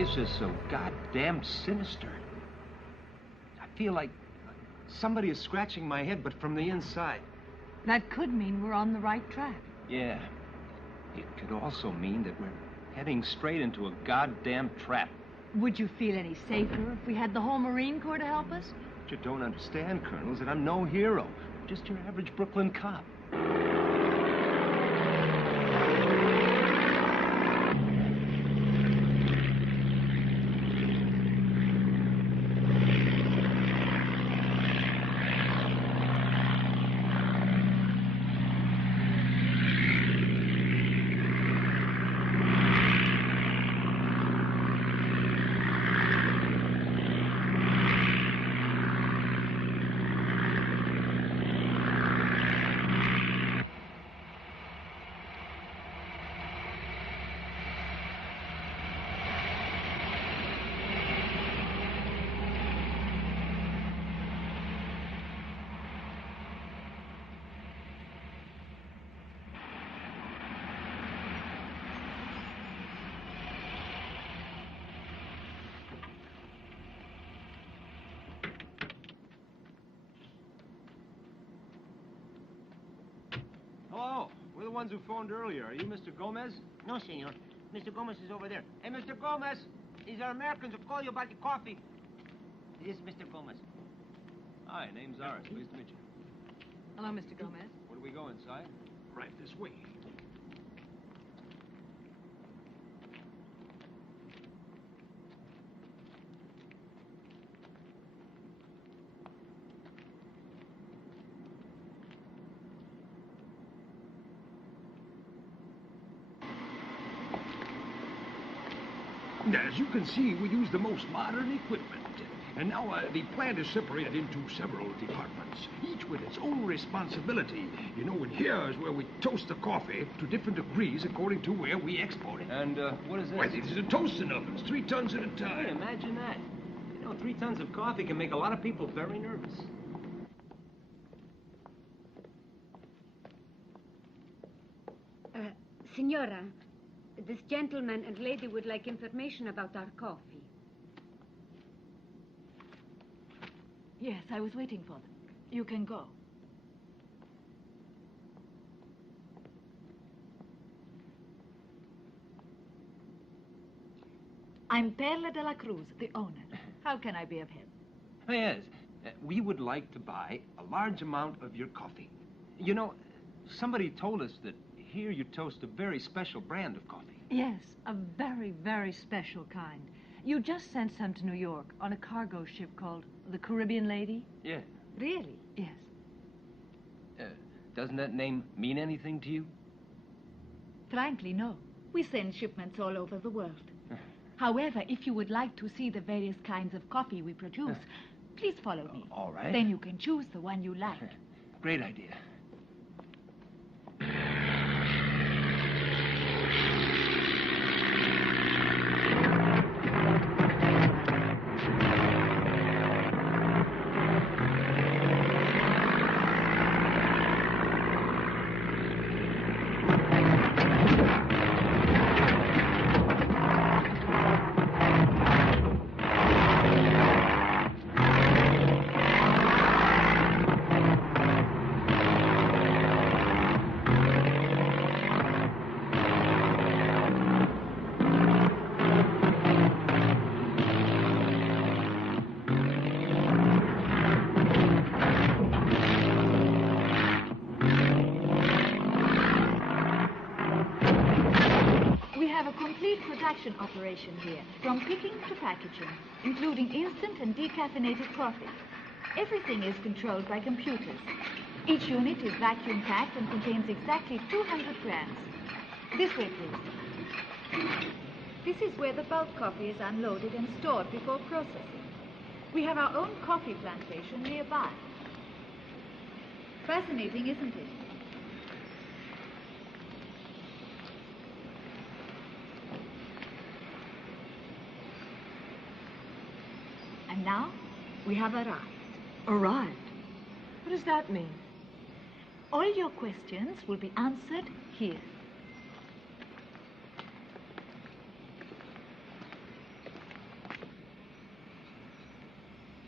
This is so goddamn sinister. I feel like somebody is scratching my head, but from the inside. That could mean we're on the right track. Yeah. It could also mean that we're heading straight into a goddamn trap. Would you feel any safer if we had the whole Marine Corps to help us? What you don't understand, Colonel, is that I'm no hero. Just your average Brooklyn cop. the ones who phoned earlier. Are you Mr. Gomez? No, senor. Mr. Gomez is over there. Hey, Mr. Gomez! These are Americans who call you about the coffee. This is Mr. Gomez. Hi, name's Aris. Pleased to meet you. Hello, Mr. Gomez. Where do we go inside? Right this way. As you can see, we use the most modern equipment. And now the plant is separated into several departments, each with its own responsibility. You know, and here is where we toast the coffee to different degrees according to where we export it. And what is this? Why, these are toasting ovens, 3 tons at a time. Hey, imagine that. You know, 3 tons of coffee can make a lot of people very nervous. Signora, this gentleman and lady would like information about our coffee. Yes, I was waiting for them. You can go. I'm Perla de la Cruz, the owner. How can I be of help? Yes, we would like to buy a large amount of your coffee. You know, somebody told us that here you toast a very special brand of coffee. Yes, a very, very special kind. You just sent some to New York on a cargo ship called the Caribbean Lady? Yeah. Really? Yes. Doesn't that name mean anything to you? Frankly, no. We send shipments all over the world. However, if you would like to see the various kinds of coffee we produce, please follow me. All right. Then you can choose the one you like. Great idea. Operation here, from picking to packaging, including instant and decaffeinated coffee. Everything is controlled by computers. Each unit is vacuum packed and contains exactly 200 grams. This way, please. This is where the bulk coffee is unloaded and stored before processing. We have our own coffee plantation nearby. Fascinating, isn't it? And now, we have arrived. Arrived? What does that mean? All your questions will be answered here.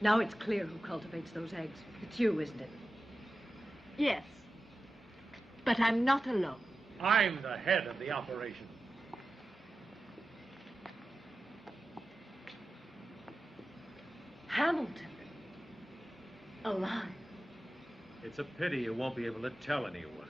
Now it's clear who cultivates those eggs. It's you, isn't it? Yes. But I'm not alone. I'm the head of the operation. Hamilton. Alive. It's a pity you won't be able to tell anyone.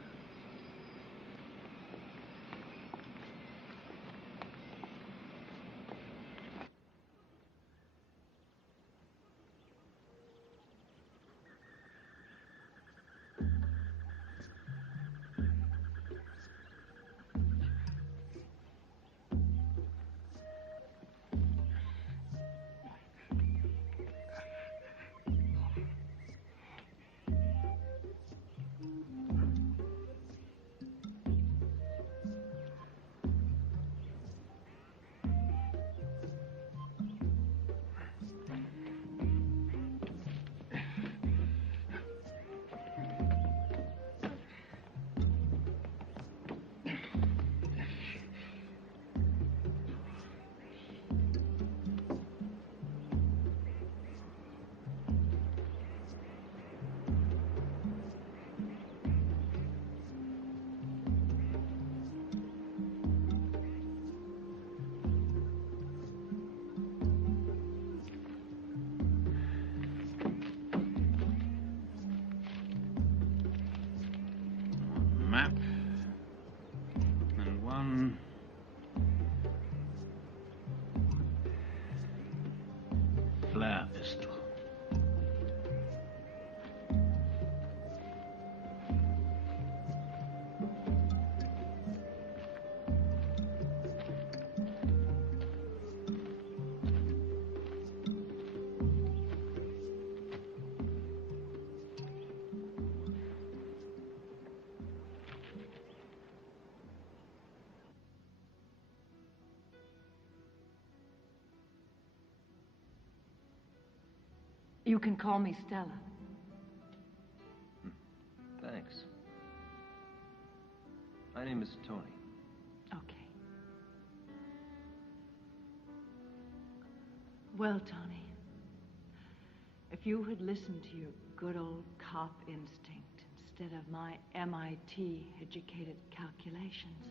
map. And one flare pistol. You can call me Stella. Thanks. My name is Tony. Okay. Well, Tony, if you had listened to your good old cop instinct instead of my MIT-educated calculations.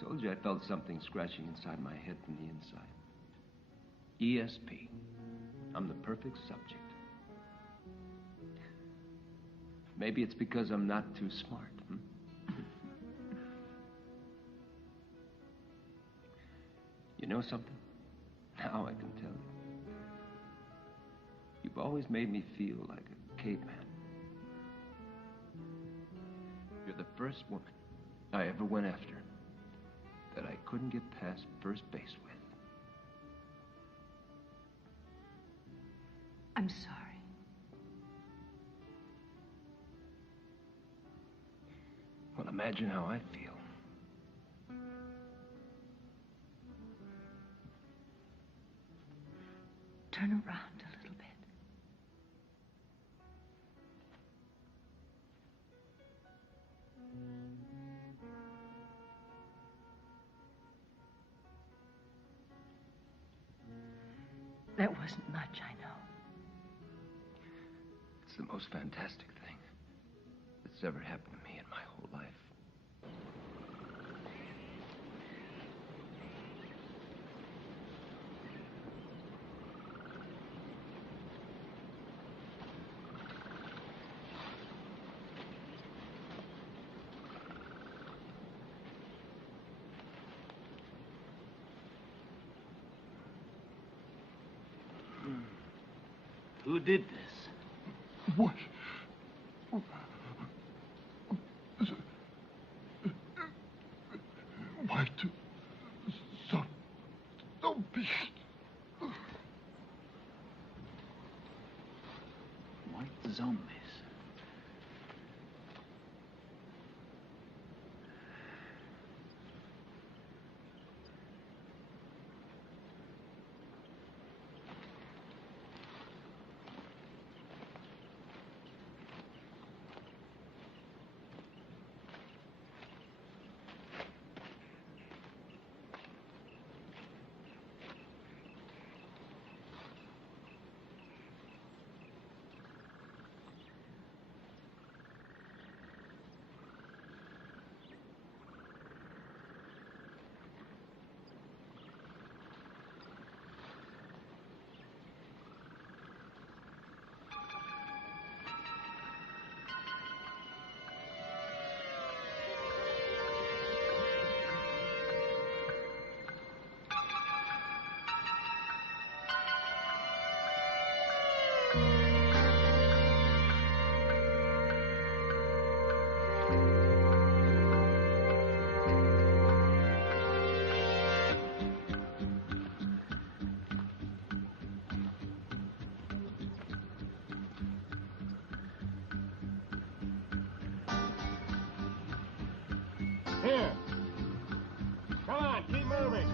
Told you I felt something scratching inside my head from the inside. ESP. I'm the perfect subject. Maybe it's because I'm not too smart. You know something? Now I can tell you. You've always made me feel like a caveman. You're the first woman I ever went after that I couldn't get past first base with. I'm sorry. Well, imagine how I feel. Turn around a little bit. That wasn't much, I know. It's the most fantastic thing that's ever happened to me in my whole life. Who did this? What? White zombie. White zombies. Here. Come on, keep moving.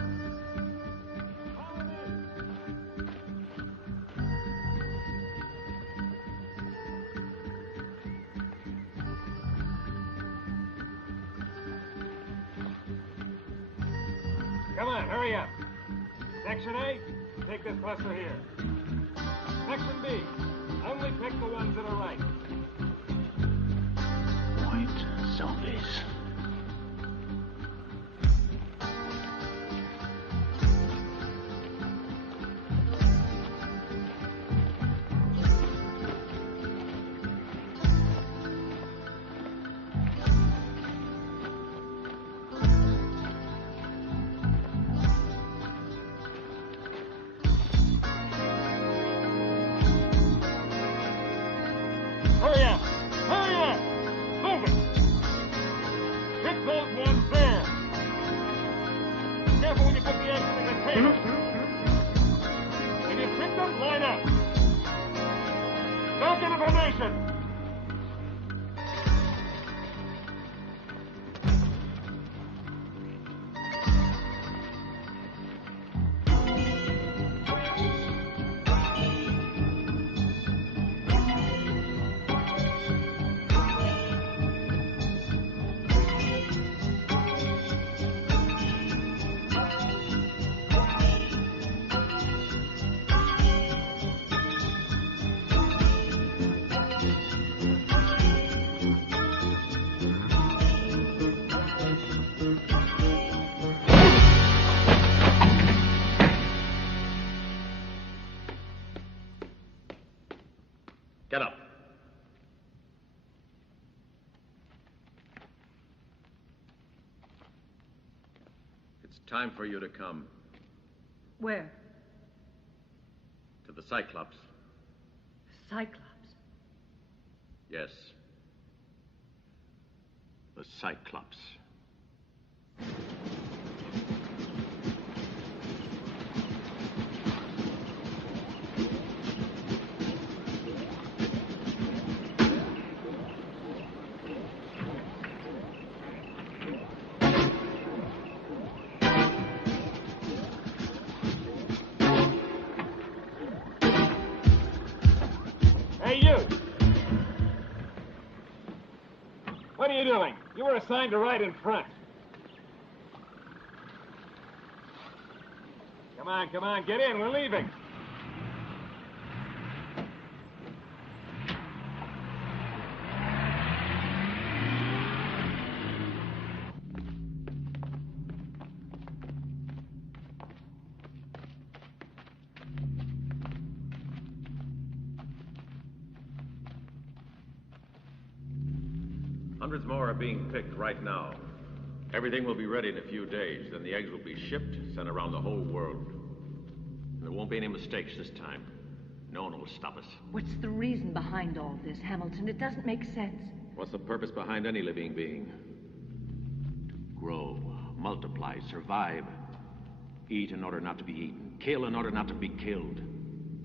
Come on, hurry up. Section A, take this cluster here. Section B, only pick the ones that are right. White zombies. If you pick them, line up. Don't give information. Get up. It's time for you to come Where? to the Cyclops. Cyclops. Yes. The Cyclops. Hey, you! What are you doing? You were assigned to ride in front. Come on, get in. We're leaving. Hundreds more are being picked right now. Everything will be ready in a few days. Then the eggs will be shipped, sent around the whole world. There won't be any mistakes this time. No one will stop us. What's the reason behind all this, Hamilton? It doesn't make sense. What's the purpose behind any living being? To grow, multiply, survive. Eat in order not to be eaten. Kill in order not to be killed.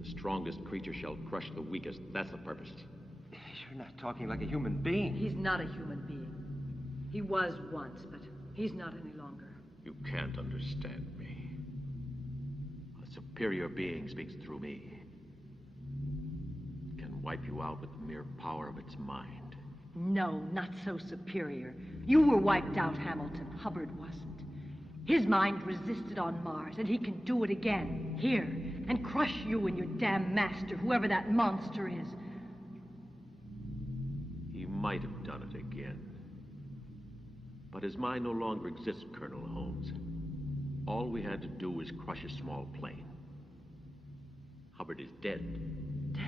The strongest creature shall crush the weakest. That's the purpose. You're not talking like a human being. He's not a human being. He was once, but he's not any longer. You can't understand me. A superior being speaks through me. It can wipe you out with the mere power of its mind. No, not so superior. You were wiped out, Hamilton. Hubbard wasn't. His mind resisted on Mars, and he can do it again, here, and crush you and your damn master, whoever that monster is. He might have done it again. But his mind no longer exists, Colonel Holmes. All we had to do was crush a small plane. Hubbard is dead. Dead?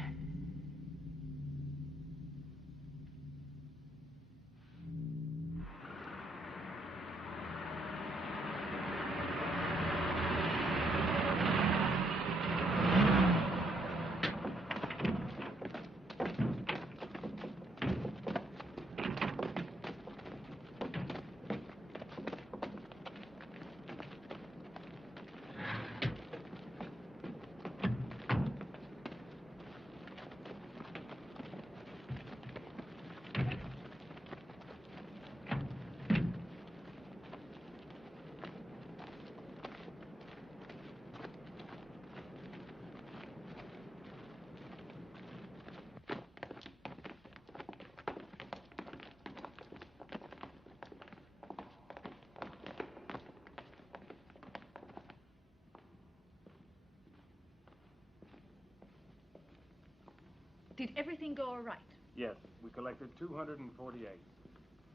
Did everything go all right? Yes, we collected 248.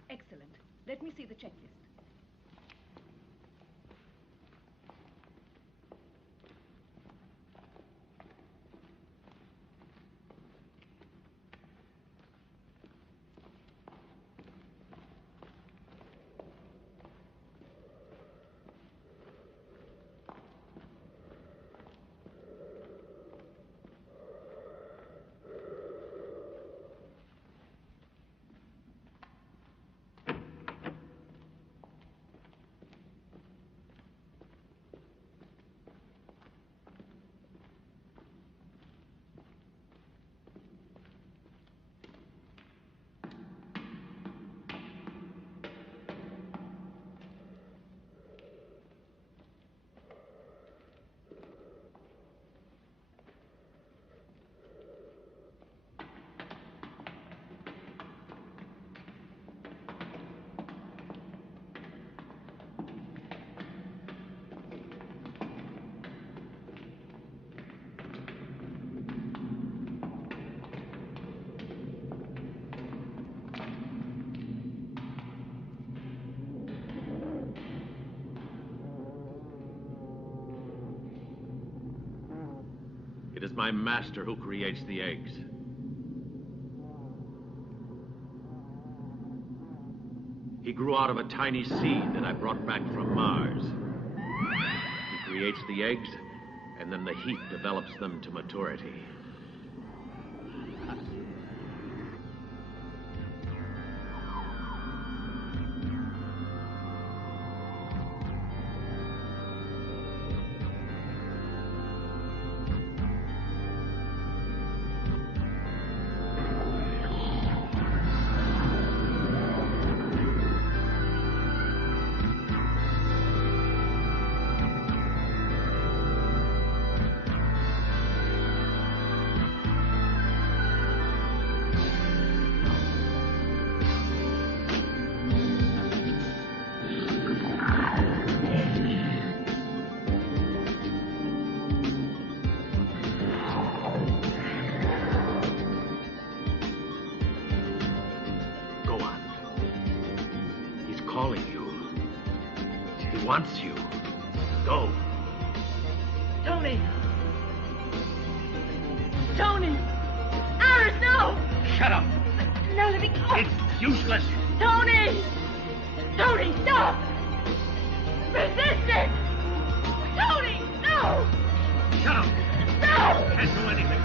Excellent. Let me see the checklist. It is my master who creates the eggs. He grew out of a tiny seed that I brought back from Mars. He creates the eggs, and then the heat develops them to maturity. Calling you. He wants you. Go. Tony! Tony! Iris, no! Shut up! No, let me go! It's useless! Tony! Tony, stop! Resist it! Tony, no! Shut up! No! Can't do anything.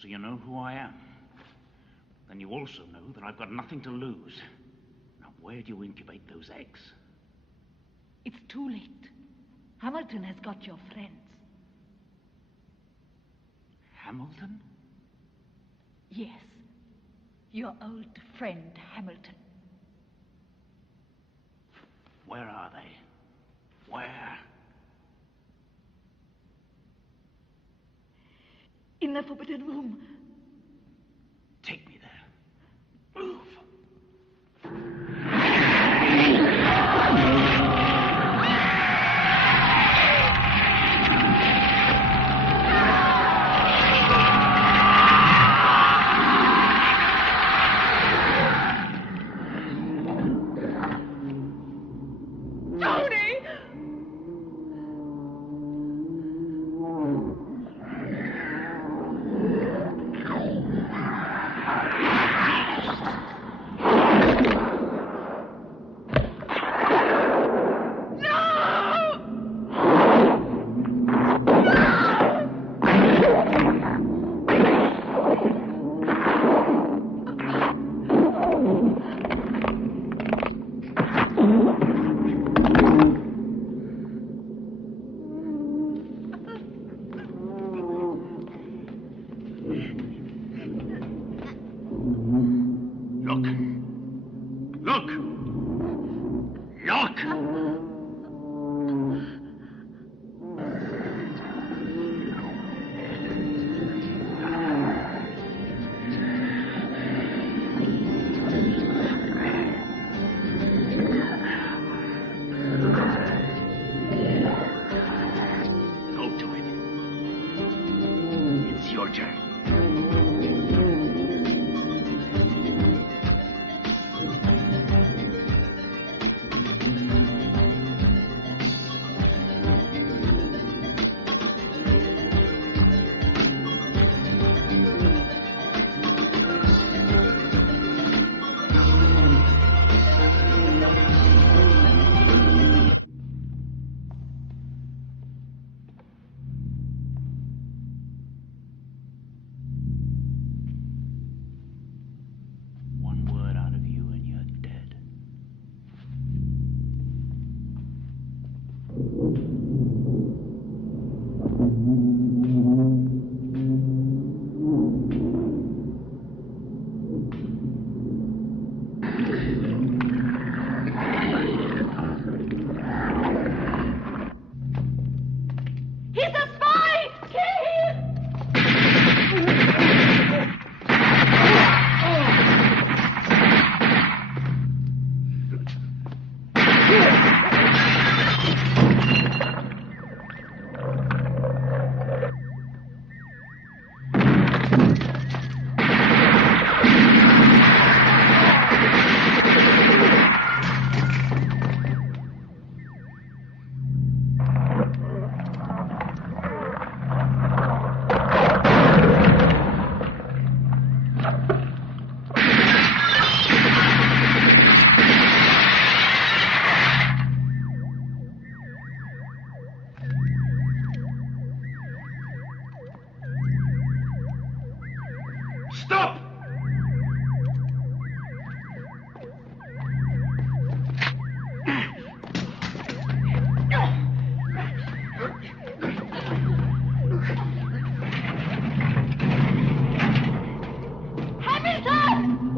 So you know who I am. Then you also know that I've got nothing to lose. Now, where do you incubate those eggs? It's too late. Hamilton has got your friends. Hamilton? Yes. Your old friend, Hamilton. Where are they? Where? In the forbidden room. Take me there. Move.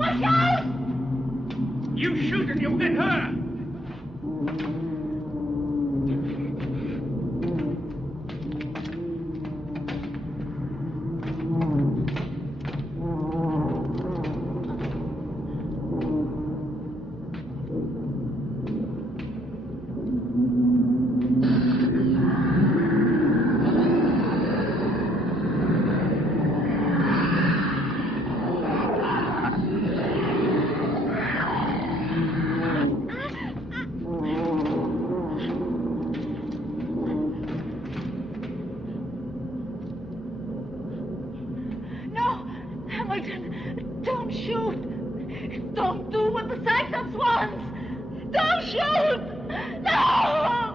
Watch out! You shoot and you'll hit her! No, Hamilton, don't shoot. Don't do what the Cyclops wants. Don't shoot. No!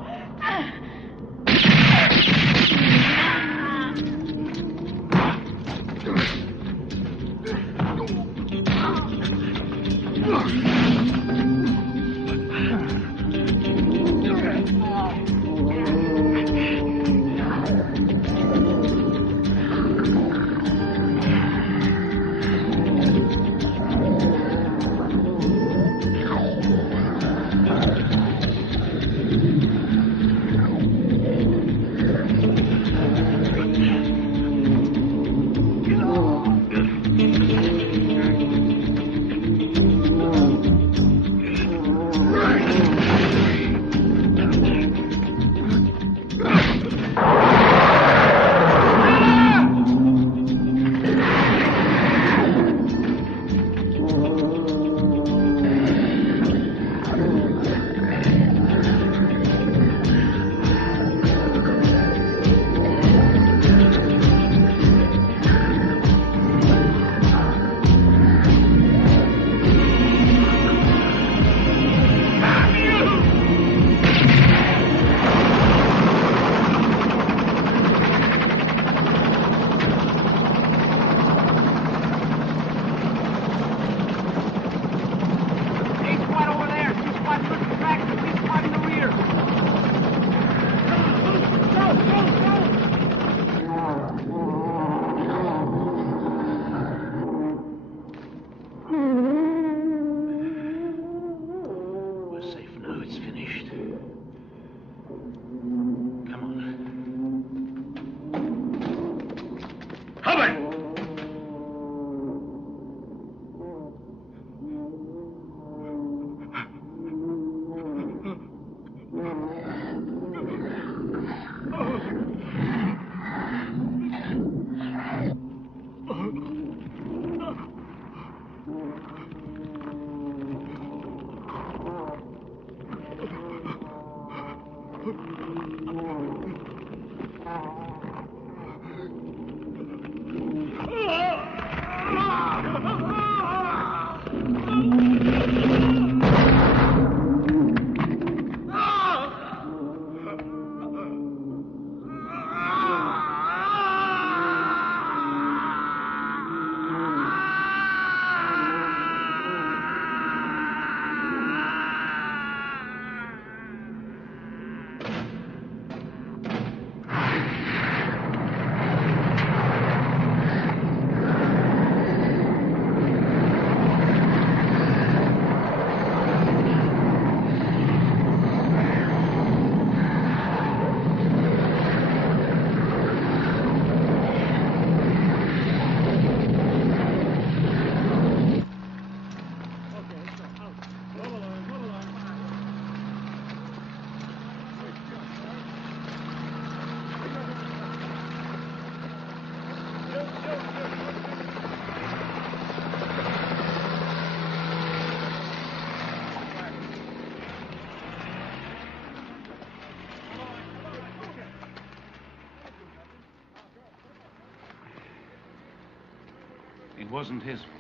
It wasn't his fault.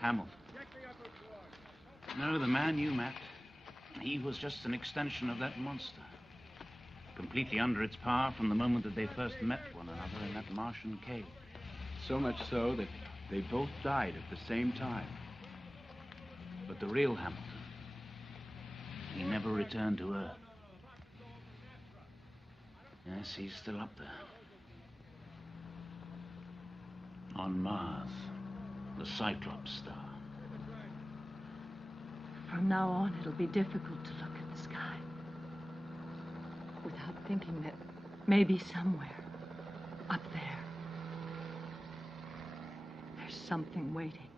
Hamilton. No, the man you met, he was just an extension of that monster. Completely under its power from the moment that they first met one another in that Martian cave. So much so that they both died at the same time. But the real Hamilton, he never returned to Earth. Yes, he's still up there. On Mars, the Cyclops star. From now on, it'll be difficult to look at the sky without thinking that maybe somewhere up there, there's something waiting.